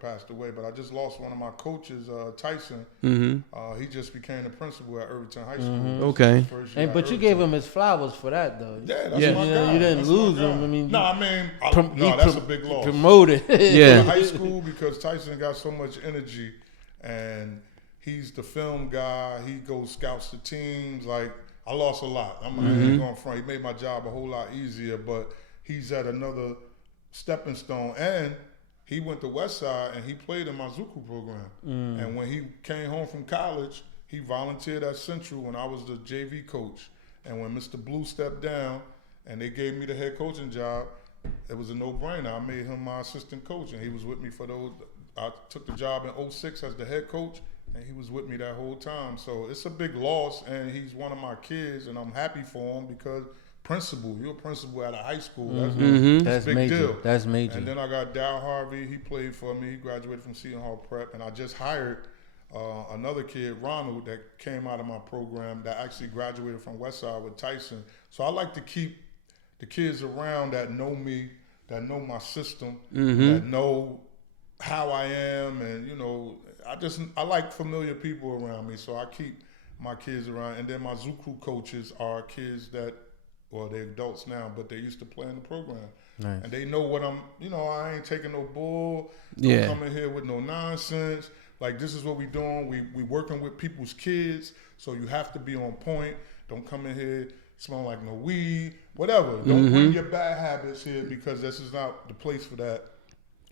passed away, but I just lost one of my coaches, Tyson. He just became the principal at Irvington High School. Okay. But you gave him his flowers for that, though. Yeah, that's my guy. You didn't lose him. I mean, that's a big loss. Promoted. In high school, because Tyson got so much energy. And he's the film guy. He goes scouts the teams. Like, I lost a lot. I ain't going front. He made my job a whole lot easier, but he's at another stepping stone. And he went to Westside and he played in my Zoo Crew program. And when he came home from college, he volunteered at Central when I was the JV coach. And when Mr. Blue stepped down and they gave me the head coaching job, it was a no-brainer. I made him my assistant coach, and he was with me for those. I took the job in 2006 as the head coach, and he was with me that whole time. So it's a big loss, and he's one of my kids, and I'm happy for him because principal. You're a principal at a high school. That's a big major. deal. That's major. And then I got Dow Harvey. He played for me. He graduated from Seton Hall Prep. And I just hired another kid, Ronald, that came out of my program that actually graduated from Westside with Tyson. So I like to keep the kids around that know me, that know my system, that know how I am. And, you know, I like familiar people around me. So I keep my kids around. And then my Zoo Crew coaches are kids that, well, they're adults now, but they used to play in the program. Nice. And they know what I ain't taking no bull. Don't come in here with no nonsense. Like, this is what we doing. We working with people's kids, so you have to be on point. Don't come in here smelling like no weed, whatever. Don't bring your bad habits here, because this is not the place for that.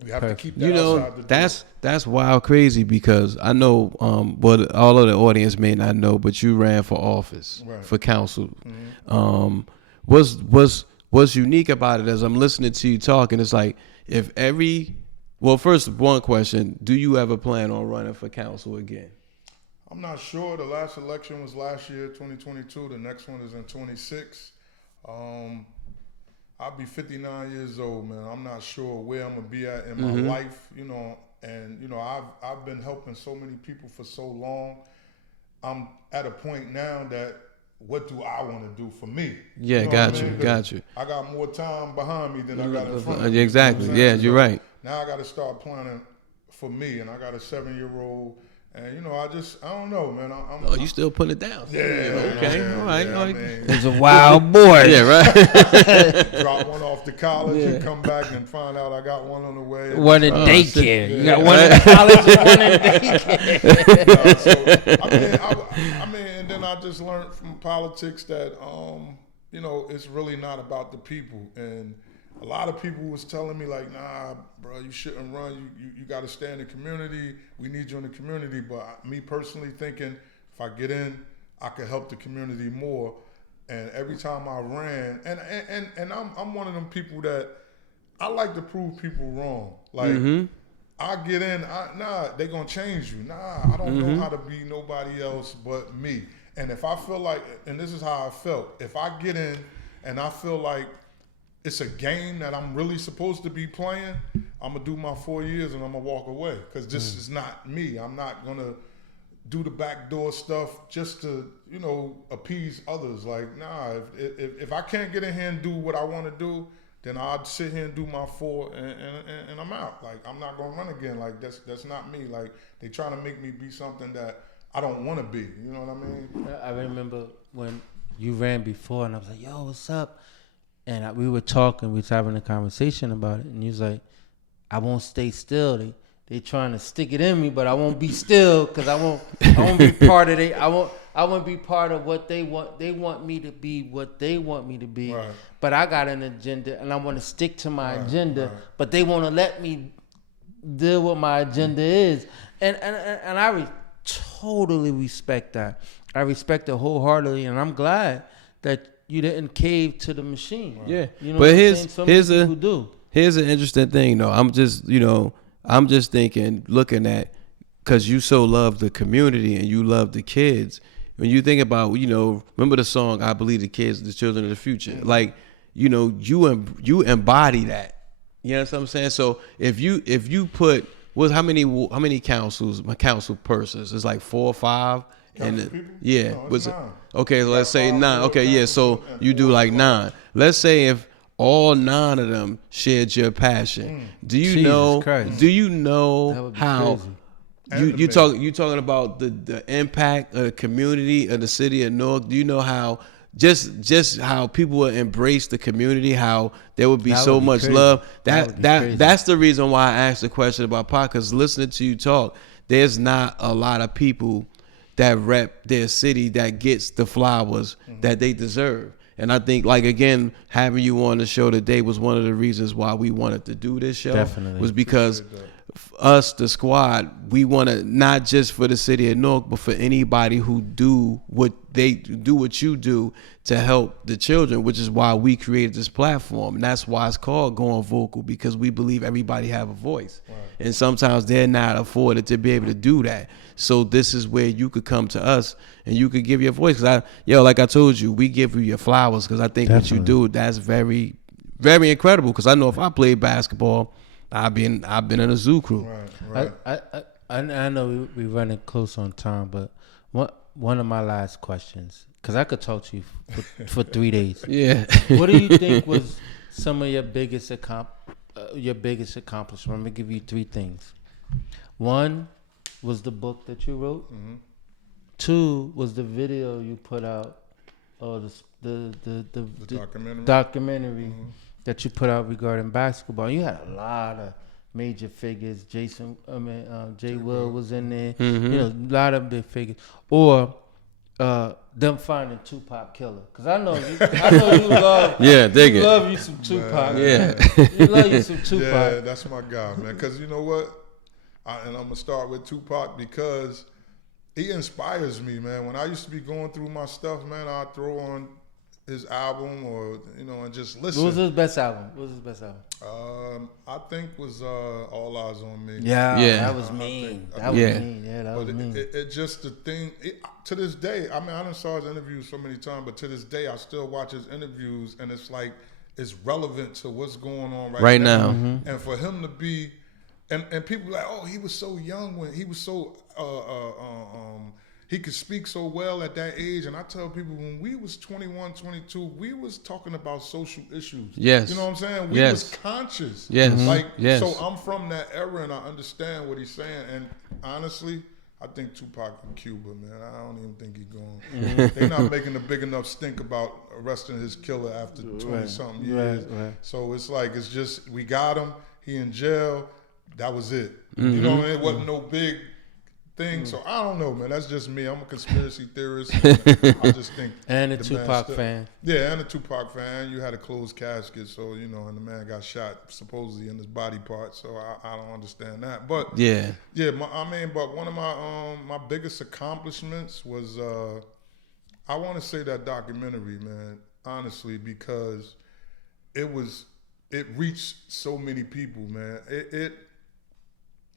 We have to keep that outside the door. That's wild crazy, because I know what all of the audience may not know, but you ran for office, for council. What's unique about it, as I'm listening to you talking, it's like, first, one question, do you ever plan on running for council again? I'm not sure. The last election was last year, 2022. The next one is in 26. I'll be 59 years old, man. I'm not sure where I'm gonna be at in my life, you know. And you know, I've been helping so many people for so long. I'm at a point now that, what do I want to do for me? Yeah, you know got you. I got more time behind me than I got in front of me. Exactly. You know what I'm saying? You're right. Now I got to start planning for me, and I got a 7-year-old. And, you know, I don't know, man. You still putting it down. Yeah. Okay. All right. Yeah, I mean, he's a wild boy. Yeah, right. drop one off to college and come back and find out I got one on the way. One in daycare. You got one in college and one in daycare. I mean, and then I just learned from politics that, you know, it's really not about the people. And a lot of people was telling me, like, nah, bro, you shouldn't run. You got to stay in the community. We need you in the community. But me personally thinking, if I get in, I could help the community more. And every time I ran, and I'm one of them people that I like to prove people wrong. Like, I get in, they gonna change you. Nah, I don't know how to be nobody else but me. And if I feel like, and this is how I felt, if I get in and I feel like it's a game that I'm really supposed to be playing, I'm gonna do my 4 years and I'm gonna walk away, because this is not me. I'm not gonna do the backdoor stuff just to, you know, appease others. Like, nah, if I can't get in here and do what I want to do, then I'd sit here and do my 4 and I'm out. Like, I'm not gonna run again. Like, that's not me. Like, they trying to make me be something that I don't want to be. You know what I mean? I remember when you ran before, and I was like, yo, what's up? And we were talking, we was having a conversation about it, and he was like, I won't stay still. They trying to stick it in me, but I won't be still, because I won't be part of it. I won't be part of what they want. They want me to be what they want me to be. Right. But I got an agenda, and I want to stick to my agenda. Right. But they want to let me deal with my agenda is, and I totally respect that. I respect it wholeheartedly, and I'm glad that you didn't cave to the machine. Right. Yeah, you know, but here's an interesting thing though. I'm just thinking, looking at, because you so love the community and you love the kids. When you think about, you know, remember the song "I Believe the Kids, the Children of the Future." Like, you know, you embody that. You know what I'm saying? So if you put, how many council persons? It's like 4 or 5. And yeah, no, was 9. Okay, so let's say 9. Okay, yeah, so you do like 9. Let's say if all 9 of them shared your passion. Do you know how you talking about the impact of the community of the city of Newark? Do you know how just how people will embrace the community, how there would be so much love? That's the reason why I asked the question about Pac, because listening to you talk, there's not a lot of people that rep their city that gets the flowers that they deserve. And I think, like, again, having you on the show today was one of the reasons why we wanted to do this show. Definitely. Was because us, the squad, we want to not just for the city of Newark, but for anybody who do what you do to help the children, which is why we created this platform. And that's why it's called Goin Vocal, because we believe everybody have a voice. Right. And sometimes they're not afforded to be able to do that. So this is where you could come to us and you could give your voice. Cause like I told you, we give you your flowers, because I think what you do, that's very, very incredible. Because I know if I played basketball, I've been in a Zoo Crew. Right. I know we running close on time, but one of my last questions, because I could talk to you for 3 days. Yeah. What do you think was some of your biggest accomplishment? I'm gonna give you 3 things. 1 was the book that you wrote. Mm-hmm. 2 was the video you put out, or the documentary. Mm-hmm. That you put out regarding basketball. You had a lot of major figures. Jay Will was in there. Mm-hmm. You know, a lot of big figures. Or them finding Tupac Killer. Because I know you love. You love you some Tupac. Man. You love you some Tupac. Yeah, that's my guy, man. Because you know what? And I'm gonna start with Tupac because he inspires me, man. When I used to be going through my stuff, man, I'd throw on his album, or and just listen. What was his best album? I think was All Eyes on Me. Yeah. That was mean. That was mean. It just the thing. To this day, I mean, I done saw his interviews so many times, but to this day, I still watch his interviews, and it's like it's relevant to what's going on right now. Mm-hmm. And for him to be, and people like, oh, he was so young when he was so he could speak so well at that age. And I tell people, when we was 21, 22, we was talking about social issues. Yes. You know what I'm saying? We was conscious. Yes. So I'm from that era, and I understand what he's saying. And honestly, I think Tupac in Cuba, man, I don't even think he's going. Mm-hmm. They're not making a big enough stink about arresting his killer after 20-something years. Right. So it's like, it's just, we got him, he in jail, that was it. Mm-hmm. You know, it wasn't no big thing. So I don't know, man. That's just me. I'm a conspiracy theorist. I just think. And a Tupac fan. Yeah, and a Tupac fan. You had a closed casket, so and the man got shot supposedly in his body part. So I don't understand that. But but one of my biggest accomplishments was I want to say that documentary, man. Honestly, because it reached so many people, man.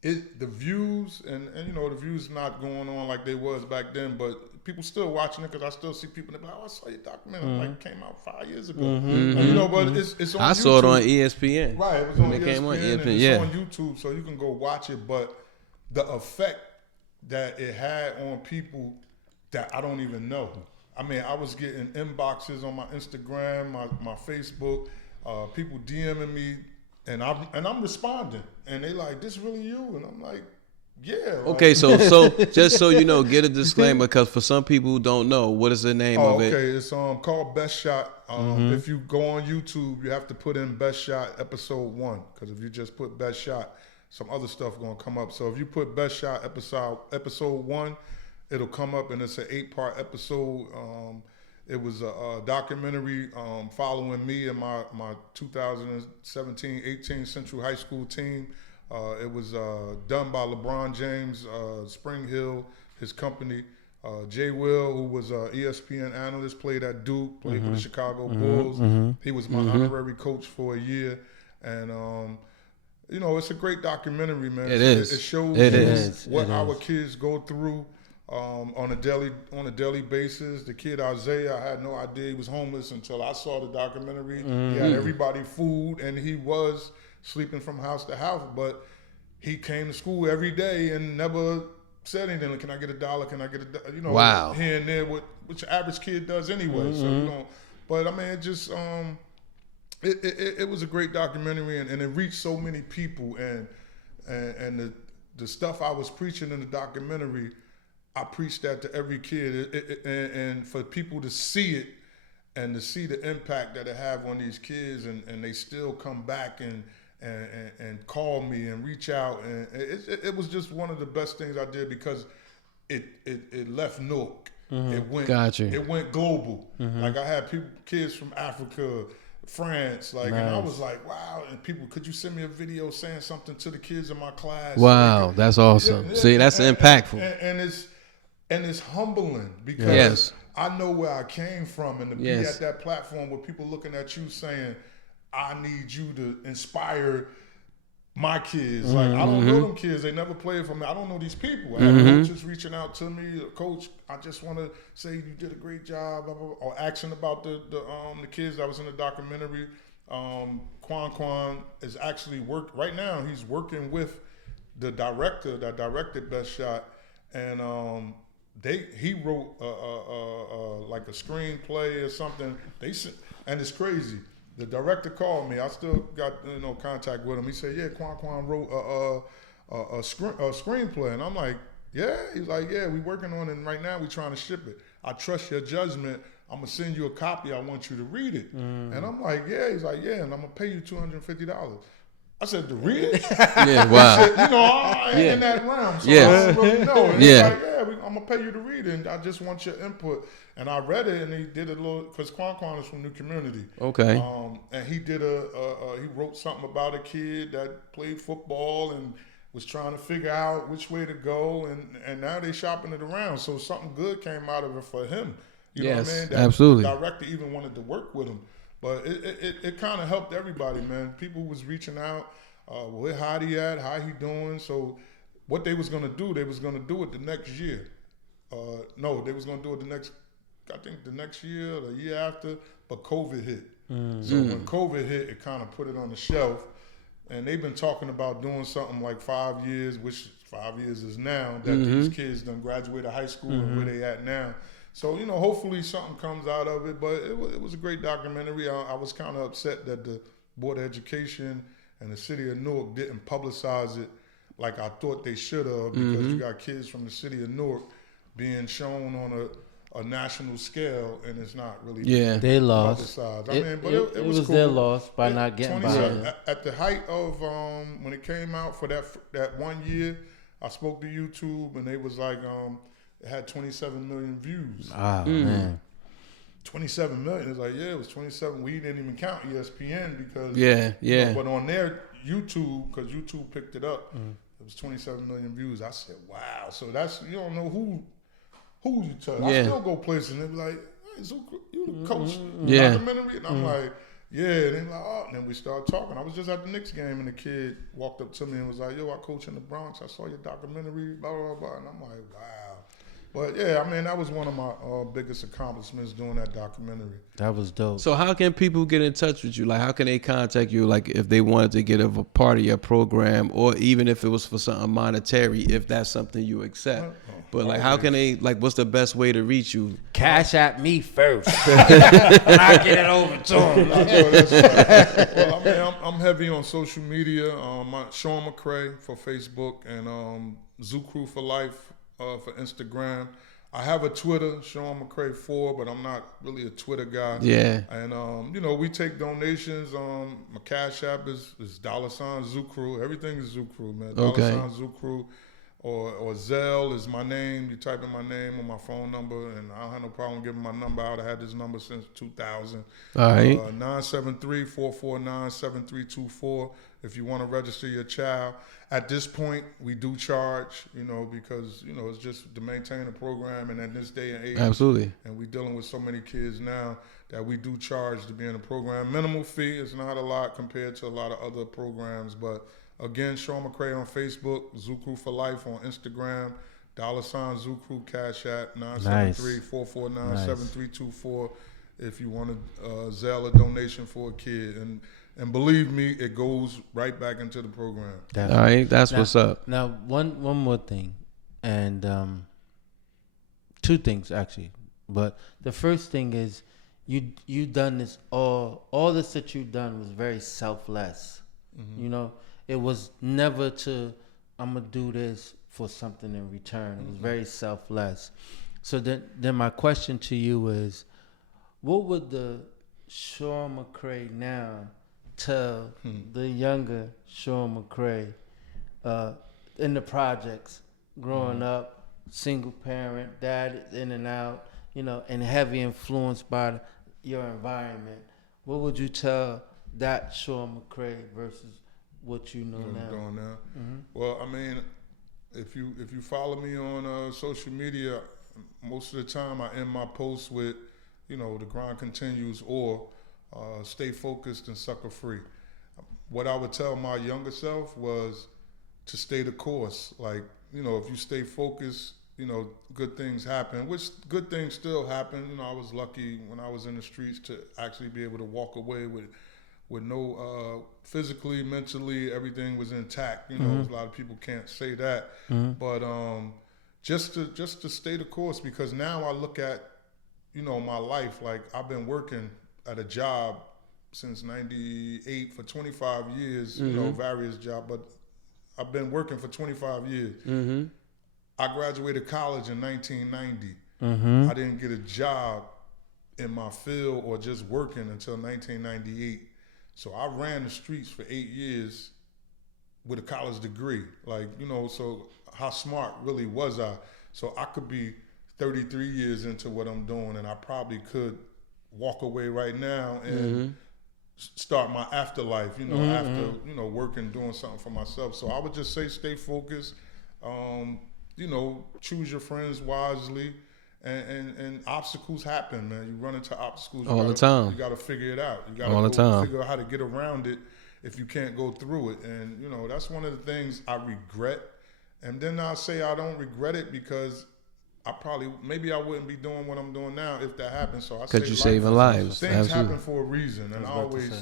The views and the views not going on like they was back then, but people still watching it, because I still see people that be like, oh, I saw your documentary, like it came out 5 years ago. Mm-hmm. And, but it's on YouTube. I saw it on ESPN. Right, it was on ESPN. Came on ESPN. And it's on YouTube, so you can go watch it. But the effect that it had on people that I don't even know. I mean, I was getting inboxes on my Instagram, my Facebook, people DMing me. And I'm responding, and they like, this really you? And I'm like, yeah. Okay, so just so you know, get a disclaimer, because for some people who don't know, what is the name of it? Okay, it's called Best Shot. If you go on YouTube, you have to put in Best Shot episode 1, because if you just put Best Shot, some other stuff gonna come up. So if you put Best Shot episode 1, it'll come up, and it's an 8-part episode. It was a documentary following me and my 2017-18 Central High School team. It was done by LeBron James, Spring Hill, his company. Jay Will, who was an ESPN analyst, played at Duke, played for the Chicago Bulls. Mm-hmm. He was my honorary coach for a year. And, it's a great documentary, man. It is. It shows what our kids go through. On a daily basis. The kid Isaiah, I had no idea he was homeless until I saw the documentary. Mm-hmm. He had everybody food, and he was sleeping from house to house, but he came to school every day and never said anything. Can I get $1? Can I get $1? Wow. Here and there, what your average kid does anyway. Mm-hmm. So but I mean, it just it was a great documentary, and it reached so many people, and the stuff I was preaching in the documentary, I preach that to every kid, and for people to see it and to see the impact that it have on these kids, and they still come back and call me and reach out, and it was just one of the best things I did, because it left Newark. Mm-hmm. It went global. Mm-hmm. Like I had kids from Africa, France, like, and I was like, wow. And people, could you send me a video saying something to the kids in my class? Wow, that's awesome. See, that's impactful. And it's humbling because I know where I came from, and to be at that platform with people looking at you saying, I need you to inspire my kids. Like, I don't know them kids. They never played for me. I don't know these people. I have coaches reaching out to me. Coach, I just want to say you did a great job. Blah, blah, blah. Or asking about the kids that was in the documentary. Quan is actually right now. He's working with the director that directed Best Shot, and he wrote like a screenplay or something. And it's crazy. The director called me. I still got contact with him. He said, "Yeah, Quan wrote a screenplay," and I'm like, "Yeah." He's like, "Yeah, we working on it right now. We trying to ship it. I trust your judgment. I'm gonna send you a copy. I want you to read it." And I'm like, "Yeah." He's like, "Yeah," and I'm gonna pay you $250. I said, "To read it?" Yeah, wow. He said, I ain't in that realm, so I don't really know. And he's like, "Yeah, I'm gonna pay you to read it, and I just want your input." And I read it, and he did a little, because Quan is from New Community. Okay. And he did he wrote something about a kid that played football and was trying to figure out which way to go, and now they shopping it around. So something good came out of it for him. You know what I mean? That absolutely. The director even wanted to work with him. But it kind of helped everybody, man. People was reaching out, where Hottie at, how he doing. So what they was going to do it the next year. No, they was going to do it the next year or the year after, but COVID hit. So when COVID hit, it kind of put it on the shelf. And they've been talking about doing something like 5 years, which 5 years is now, that these kids done graduated high school and where they at now. So, hopefully something comes out of it. But it was a great documentary. I was kind of upset that the Board of Education and the city of Newark didn't publicize it like I thought they should have, because you got kids from the city of Newark being shown on a national scale, and it's not really they lost. It was cool. Their loss by not getting by. At the height of when it came out for that 1 year, I spoke to YouTube, and they was like, it had 27 million views. Man. 27 million. It's like, it was 27. We didn't even count ESPN because but on their YouTube, because YouTube picked it up, it was 27 million views. I said, wow. So that's, you don't know who you tell. I still go places and they be like, hey, Zoo Crew, you the coach documentary? And I'm like, yeah. And they be like, oh. And then we start talking. I was just at the Knicks game and the kid walked up to me and was like, yo, I coach in the Bronx. I saw your documentary, blah, blah, blah. And I'm like, wow. But yeah, I mean, that was one of my biggest accomplishments doing that documentary. That was dope. So how can people get in touch with you? Like, how can they contact you? Like, if they wanted to get a part of your program, or even if it was for something monetary, if that's something you accept. But like, how can they, like, what's the best way to reach you? Cash at me first. I get it over to them. Well, I mean, I'm heavy on social media. Shawn McCray for Facebook, and Zoo Crew for Life for Instagram. I have a Twitter, Shawn McCray 4, but I'm not really a Twitter guy. Yeah. And we take donations. My Cash App is $ Zoo Crew. Everything is Zoo Crew, man. Okay. $ Zoo Crew. Or Zelle is my name. You type in my name or my phone number, and I don't have no problem giving my number out. I had this number since 2000. All right. 973-449-7324 if you want to register your child. At this point, we do charge, because, it's just to maintain a program, and in this day and age. Absolutely. And we're dealing with so many kids now that we do charge to be in the program. Minimal fee is not a lot compared to a lot of other programs, but again, Shawn McCray on Facebook, Zoo Crew for Life on Instagram, $ Zoo Crew Cash App, 973-449-7324 if you want to Zelle a donation for a kid. And believe me, it goes right back into the program. All right, that's what's up. Now, one more thing, and two things actually. But the first thing is you done this all this that you done was very selfless. It was never to, I'm going to do this for something in return. It was very selfless. So then my question to you is, what would the Shawn McCray now tell the younger Shawn McCray in the projects, growing up, single parent, dad in and out, and heavy influenced by your environment? What would you tell that Shawn McCray versus what you know now? What I'm doing now? Mm-hmm. Well, I mean, if you follow me on social media, most of the time I end my posts with, the grind continues or stay focused and sucker free. What I would tell my younger self was to stay the course. Like, if you stay focused, good things happen, which good things still happen. I was lucky when I was in the streets to actually be able to walk away with no physically, mentally, everything was intact. A lot of people can't say that, but just to stay the course, because now I look at, my life, like I've been working at a job since '98 for 25 years, various jobs, but I've been working for 25 years. Mm-hmm. I graduated college in 1990. Mm-hmm. I didn't get a job in my field or just working until 1998. So I ran the streets for 8 years with a college degree. Like, so how smart really was I? So I could be 33 years into what I'm doing, and I probably could walk away right now and start my afterlife, after, working, doing something for myself. So I would just say stay focused. Choose your friends wisely, and obstacles happen, man. You run into obstacles all the time. You got to figure it out. You got to figure out how to get around it if you can't go through it. And that's one of the things I regret. And then I'll say I don't regret it because maybe I wouldn't be doing what I'm doing now if that happened. So I say you're saving lives. Things Absolutely. happen for a reason, and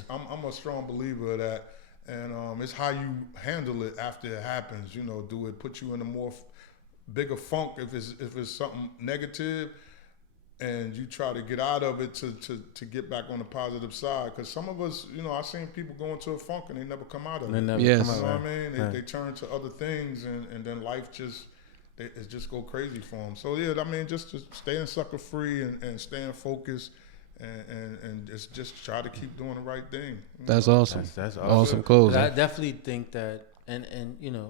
I'm a strong believer of that. And it's how you handle it after it happens. Do it put you in a more bigger funk if it's something negative, and you try to get out of it to get back on the positive side. Because some of us, I've seen people go into a funk and they never come out of it. Yes. You know what I mean? They turn to other things, and then life it just go crazy for them. So yeah, I mean, just to staying sucker free and staying focused. And just try to keep doing the right thing. That's awesome. That's awesome closing. I definitely think that, and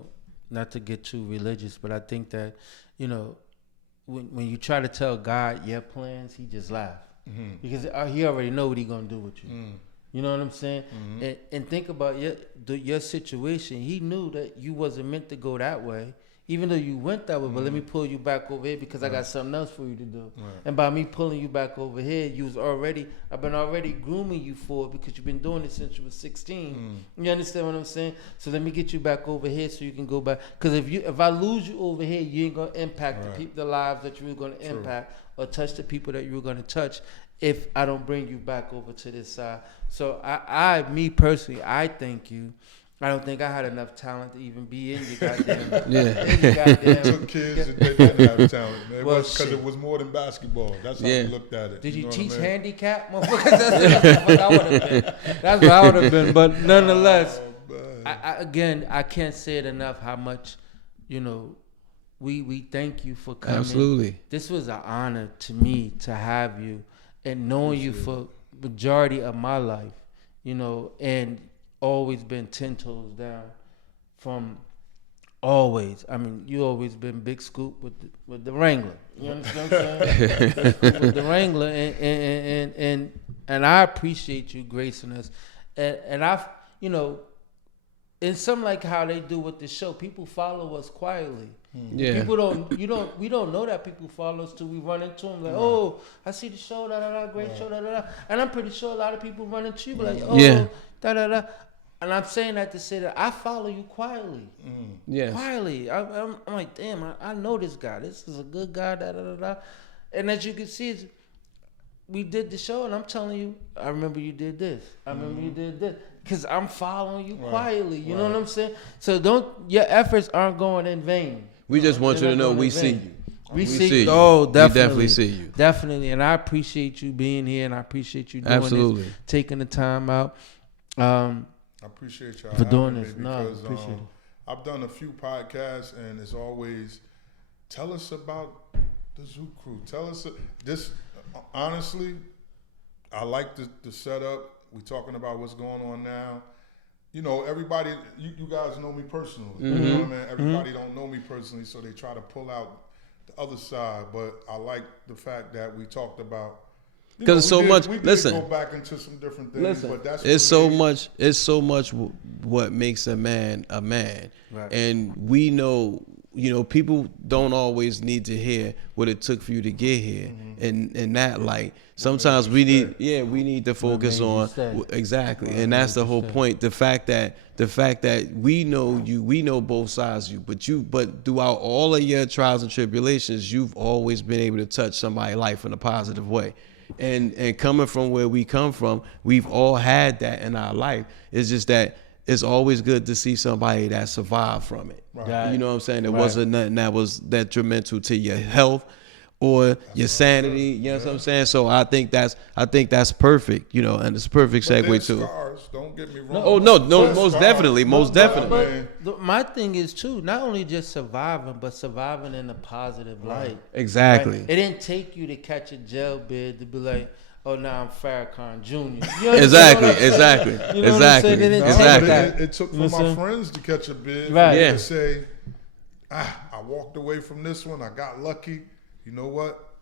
not to get too religious, but I think that, when you try to tell God your plans, he just laughs. Mm-hmm. Because he already know what he gonna do with you. Mm. You know what I'm saying? Mm-hmm. And think about your situation. He knew that you wasn't meant to go that way, even though you went that way. But let me pull you back over here because I got something else for you to do. Right. And by me pulling you back over here, I've been already grooming you for it because you've been doing it since you were 16. You understand what I'm saying? So let me get you back over here so you can go back. Because if I lose you over here, you ain't gonna impact the lives that you were gonna impact or touch the people that you were gonna touch if I don't bring you back over to this side. So me personally, I thank you. I don't think I had enough talent to even be in your goddamn. It took kids that didn't have talent, man. Because it was more than basketball. That's how we looked at it. Did you teach handicap, motherfuckers? That's what I would have been. That's what I would have been. But nonetheless, I can't say it enough how much, we thank you for coming. Absolutely. This was an honor to me to have you and knowing you for majority of my life, and always been 10 toes down from always. I mean, you always been Big Scoop with the Wrangler. You understand what I'm saying? With the Wrangler, and I appreciate you gracing us. And I've, in something like how they do with the show, people follow us quietly. Yeah. People we don't know that people follow us till we run into them. Like, oh, I see the show, great show, And I'm pretty sure a lot of people run into you, like, oh, And I'm saying that to say that I follow you quietly. Yes. Quietly. I'm like, damn, I know this guy. This is a good guy, And as you can see, we did the show, and I'm telling you, I remember you did this. I remember you did this. Because I'm following you quietly. You know what I'm saying? So your efforts aren't going in vain. We just want you to know we see you. We see you. Oh, definitely. We definitely see you. Definitely. And I appreciate you being here, and I appreciate you doing this, taking the time out. I appreciate y'all for doing this. Because, no, appreciate it. I've done a few podcasts, and it's always, tell us about the Zoo Crew. Tell us this. Honestly, I like the setup. We're talking about what's going on now. Everybody, you guys know me personally. You know what I mean? Everybody don't know me personally, so they try to pull out the other side. But I like the fact that we talked about Because so much. We did listen, go back into some different things, but that's it's so much. It's so much what makes a man, right. and we know. People don't always need to hear what it took for you to get here, and that like sometimes we need to focus on exactly, and that's the whole point. The fact that we know you, we know both sides of you, but throughout all of your trials and tribulations, you've always been able to touch somebody's life in a positive way. And coming from where we come from, we've all had that in our life. It's just that it's always good to see somebody that survived from it. Right. You know what I'm saying? It wasn't nothing that was detrimental to your health or your sanity. You know what I'm saying? So I think that's perfect. And it's a perfect segue too. Scars, don't get me wrong. Oh no, most definitely. But my thing is too, not only just surviving, but surviving in a positive light. Exactly. Right? It didn't take you to catch a jail bid to be like, oh, now I'm Farrakhan Jr. Exactly. It took for my friends to catch a bid. Right. To say, I walked away from this one. I got lucky. You know what?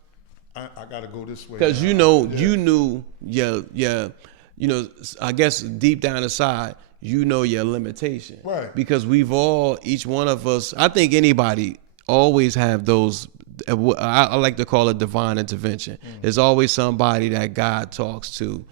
I got to go this way. Because you knew I guess deep down inside, your limitation. Right. Because each one of us, I think anybody always have those. I like to call it divine intervention. There's always somebody that God talks to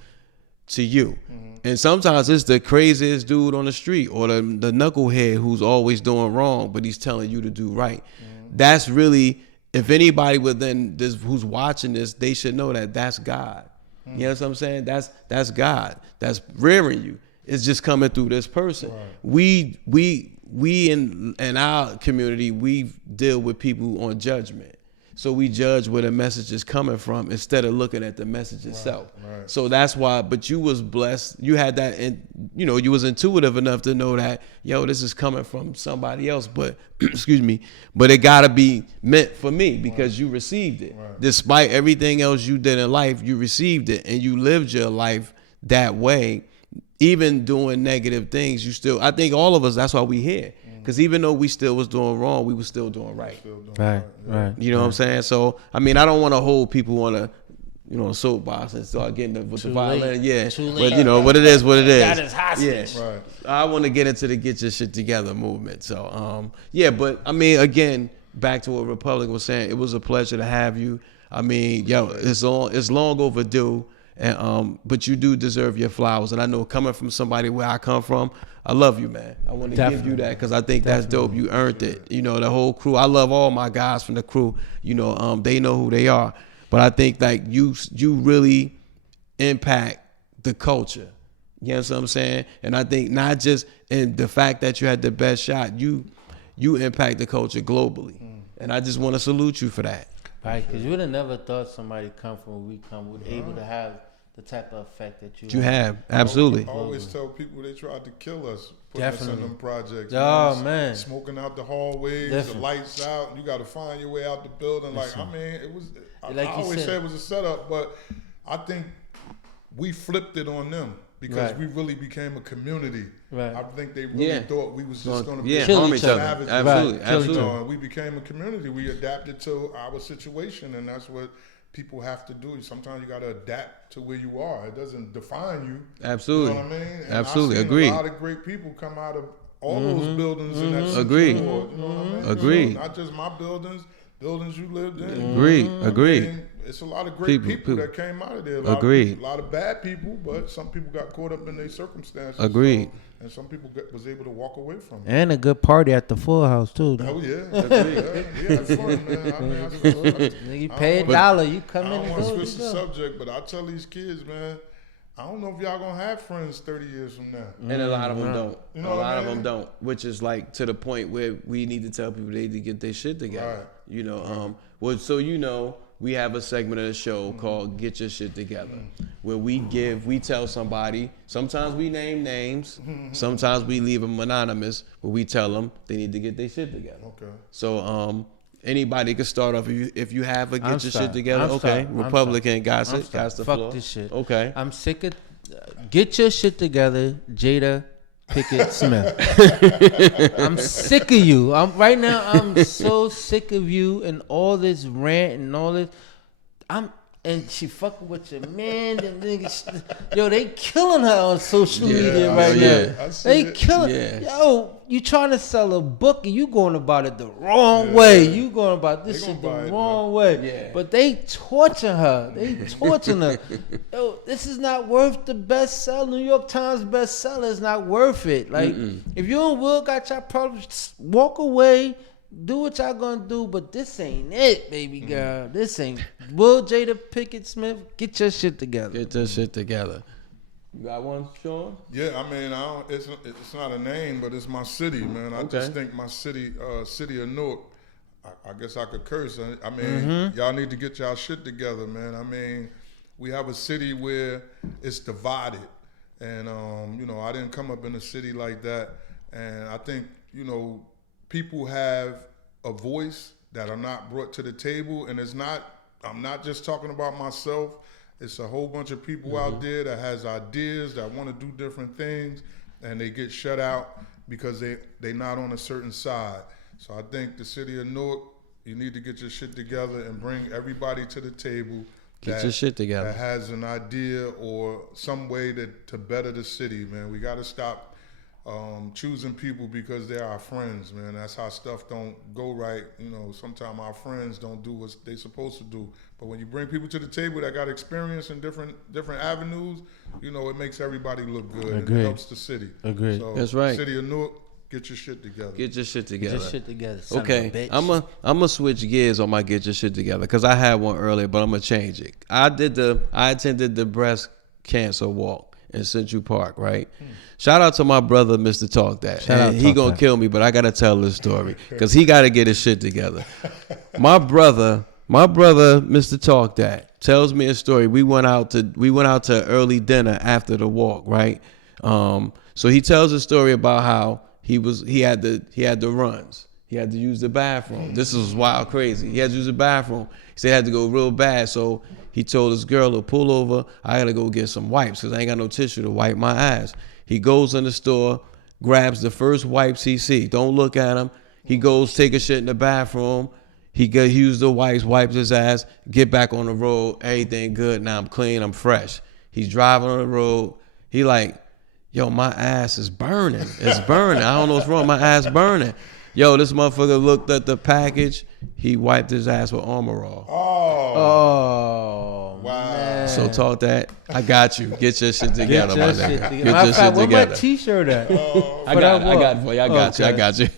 you. And sometimes it's the craziest dude on the street or the knucklehead who's always doing wrong, but he's telling you to do right. That's really, if anybody within this who's watching this, they should know that that's God. You know what I'm saying? That's God. That's rearing you. It's just coming through this person. Right. We in our community, we deal with people on judgment. So we judge where the message is coming from instead of looking at the message itself. Right. So that's why, but you was blessed. You had that, and you was intuitive enough to know that, this is coming from somebody else. But, excuse me, but it gotta be meant for me because you received it. Right. Despite everything else you did in life, you received it and you lived your life that way. Even doing negative things, I think all of us, that's why we here. Because even though we still was doing wrong, we was still doing right. Right. You know what I'm saying? So, I mean, I don't want to hold people on a soapbox and start getting with the violence. Yeah. Too late. But what it is, what it is. That is hostage. Yeah. Right. I want to get into the get your shit together movement. So, but I mean, again, back to what Republic was saying, it was a pleasure to have you. I mean, it's long overdue. And but you do deserve your flowers, and I know coming from somebody where I come from, I love you, man. I want to give you that because I think that's dope. You earned it. The whole crew. I love all my guys from the crew. They know who they are, but I think like you really impact the culture. You know what I'm saying? And I think not just in the fact that you had the best shot, you impact the culture globally, and I just want to salute you for that. Right, because you would have never thought somebody come from where we come would able to have the type of effect that you have. Absolutely. I always tell people they tried to kill us, putting us in them projects. Oh, man. Smoking out the hallways, the lights out. You got to find your way out the building. Like, I mean, it was, I always said it was a setup, but I think we flipped it on them. Because we really became a community. Right. I think they really thought we was just going to be harm each other. Savages. Absolutely. We became a community. We adapted to our situation, and that's what people have to do. Sometimes you got to adapt to where you are. It doesn't define you. Absolutely. You know what I mean? And absolutely. I've seen Agreed. a lot of great people come out of all those buildings in that Agreed. You know what I mean? Agreed. So not just my buildings you lived in. Agreed. I mean, it's a lot of great people that came out of there. A lot of bad people, but some people got caught up in their circumstances. Agreed. And some people was able to walk away from it. And a good party at the Full House, too. Oh, yeah. It's fun, man. You pay $1, you come in and go. I don't want to switch the subject, but I tell these kids, man, I don't know if y'all going to have friends 30 years from now. And a lot of them don't. You know a lot of them don't, which is like to the point where we need to tell people they need to get their shit together. Right. We have a segment of the show called Get Your Shit Together, where we tell somebody, sometimes we name names, sometimes we leave them anonymous, but we tell them they need to get their shit together. Okay. So anybody can start off if you have a Get Your Shit Together. Republican got the floor. Fuck this shit. Okay. I'm sick of Get Your Shit Together, Jada Pickett Smith. I'm sick of you. I'm so sick of you and all this rant and all this. and she fucking with your man, and niggas, yo, they killing her on social media right now. They killing. Yo, you trying to sell a book and you going about it the wrong way. You going about this shit the wrong way. Yeah. But they torture her. They torturing her. Yo, this is not worth the bestseller. New York Times bestseller is not worth it. Like, if you and Will got your problems, walk away. Do what y'all gonna do, but this ain't it, baby girl. This ain't Will Jada Pickett Smith. Get your shit together. Get your shit together. You got one, Shawn? Yeah, I mean, it's not a name, but it's my city, man. I just think my city, city of Newark. I guess I could curse. I mean, y'all need to get y'all shit together, man. I mean, we have a city where it's divided, and you know, I didn't come up in a city like that, and I think, you know, people have a voice that are not brought to the table, and I'm not just talking about myself. It's a whole bunch of people out there that has ideas, that want to do different things, and they get shut out because they not on a certain side. So I think the city of Newark, you need to get your shit together and bring everybody to the table. Get your shit together. That has an idea or some way to better the city, man. We got to stop choosing people because they're our friends, man. That's how stuff don't go right. You know, sometimes our friends don't do what they supposed to do. But when you bring people to the table that got experience in different avenues, you know, it makes everybody look good. And it helps the city. Agreed. So, that's right. City of Newark, get your shit togetger. Get your shit together. Get your shit together. Okay, I'm gonna switch gears on my get your shit together because I had one earlier, but I'm gonna change it. I attended the breast cancer walk in Central Park, right? Shout out to my brother, Mr. Talk That. He gonna kill me, but I gotta tell this story because he gotta get his shit together. My brother, Mr. Talk That, tells me a story. We went out to early dinner after the walk, right? So he tells a story about how he had the runs. He had to use the bathroom. This was wild crazy. He had to use the bathroom. He said he had to go real bad, so he told his girl to pull over. I gotta go get some wipes because I ain't got no tissue to wipe my ass. He goes in the store, grabs the first wipes he see. Don't look at him. He goes take a shit in the bathroom. He used the wipes, wipes his ass, get back on the road. Everything good. Now I'm clean. I'm fresh. He's driving on the road. He like, yo, my ass is burning. It's burning. I don't know what's wrong. My ass burning. Yo, this motherfucker looked at the package. He wiped his ass with Armor All. Oh, wow. Man. So Talk That. I got you. Get your shit together, my nigga. Get your shit together. Where my t-shirt at? I got it for you. I got you.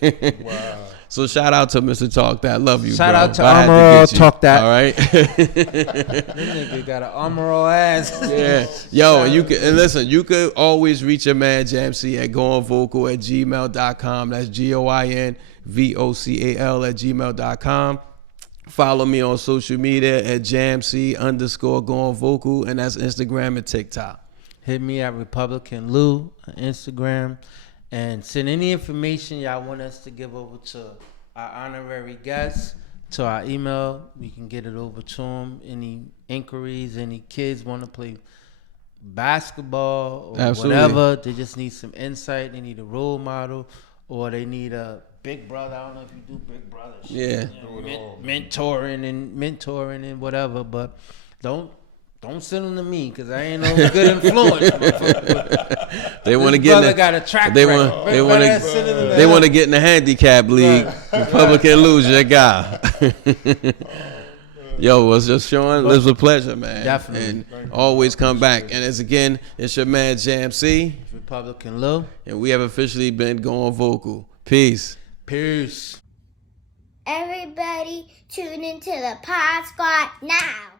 Wow. So shout out to Mr. Talk That. Love you, shout bro. Out to Armor All Talk That. All right. This nigga got an Armor All ass. Yeah. Yo, and listen, you could always reach your man Jamc at goinvocal@gmail.com. That's GOINVOCAL@gmail.com. Follow me on social media at Jamc_goinvocal, and that's Instagram and TikTok. Hit me at Republican Lou on Instagram. And send any information y'all want us to give over to our honorary guests to our email. We can get it over to them. Any inquiries, any kids want to play basketball or whatever. They just need some insight. They need a role model, or they need a big brother. I don't know if you do big brother shit. Yeah. You know, mentoring and whatever. But don't send them to me because I ain't no good influence. They want to get in got a track they want to get in the handicap league. Republican lose your guy. Yo, what's just Shawn? It was a pleasure, man. Definitely. And always come back. And it's your man Jamc. Republican Lou. And we have officially been Going Vocal. Peace. Peace. Everybody tune into the Pod Squad now.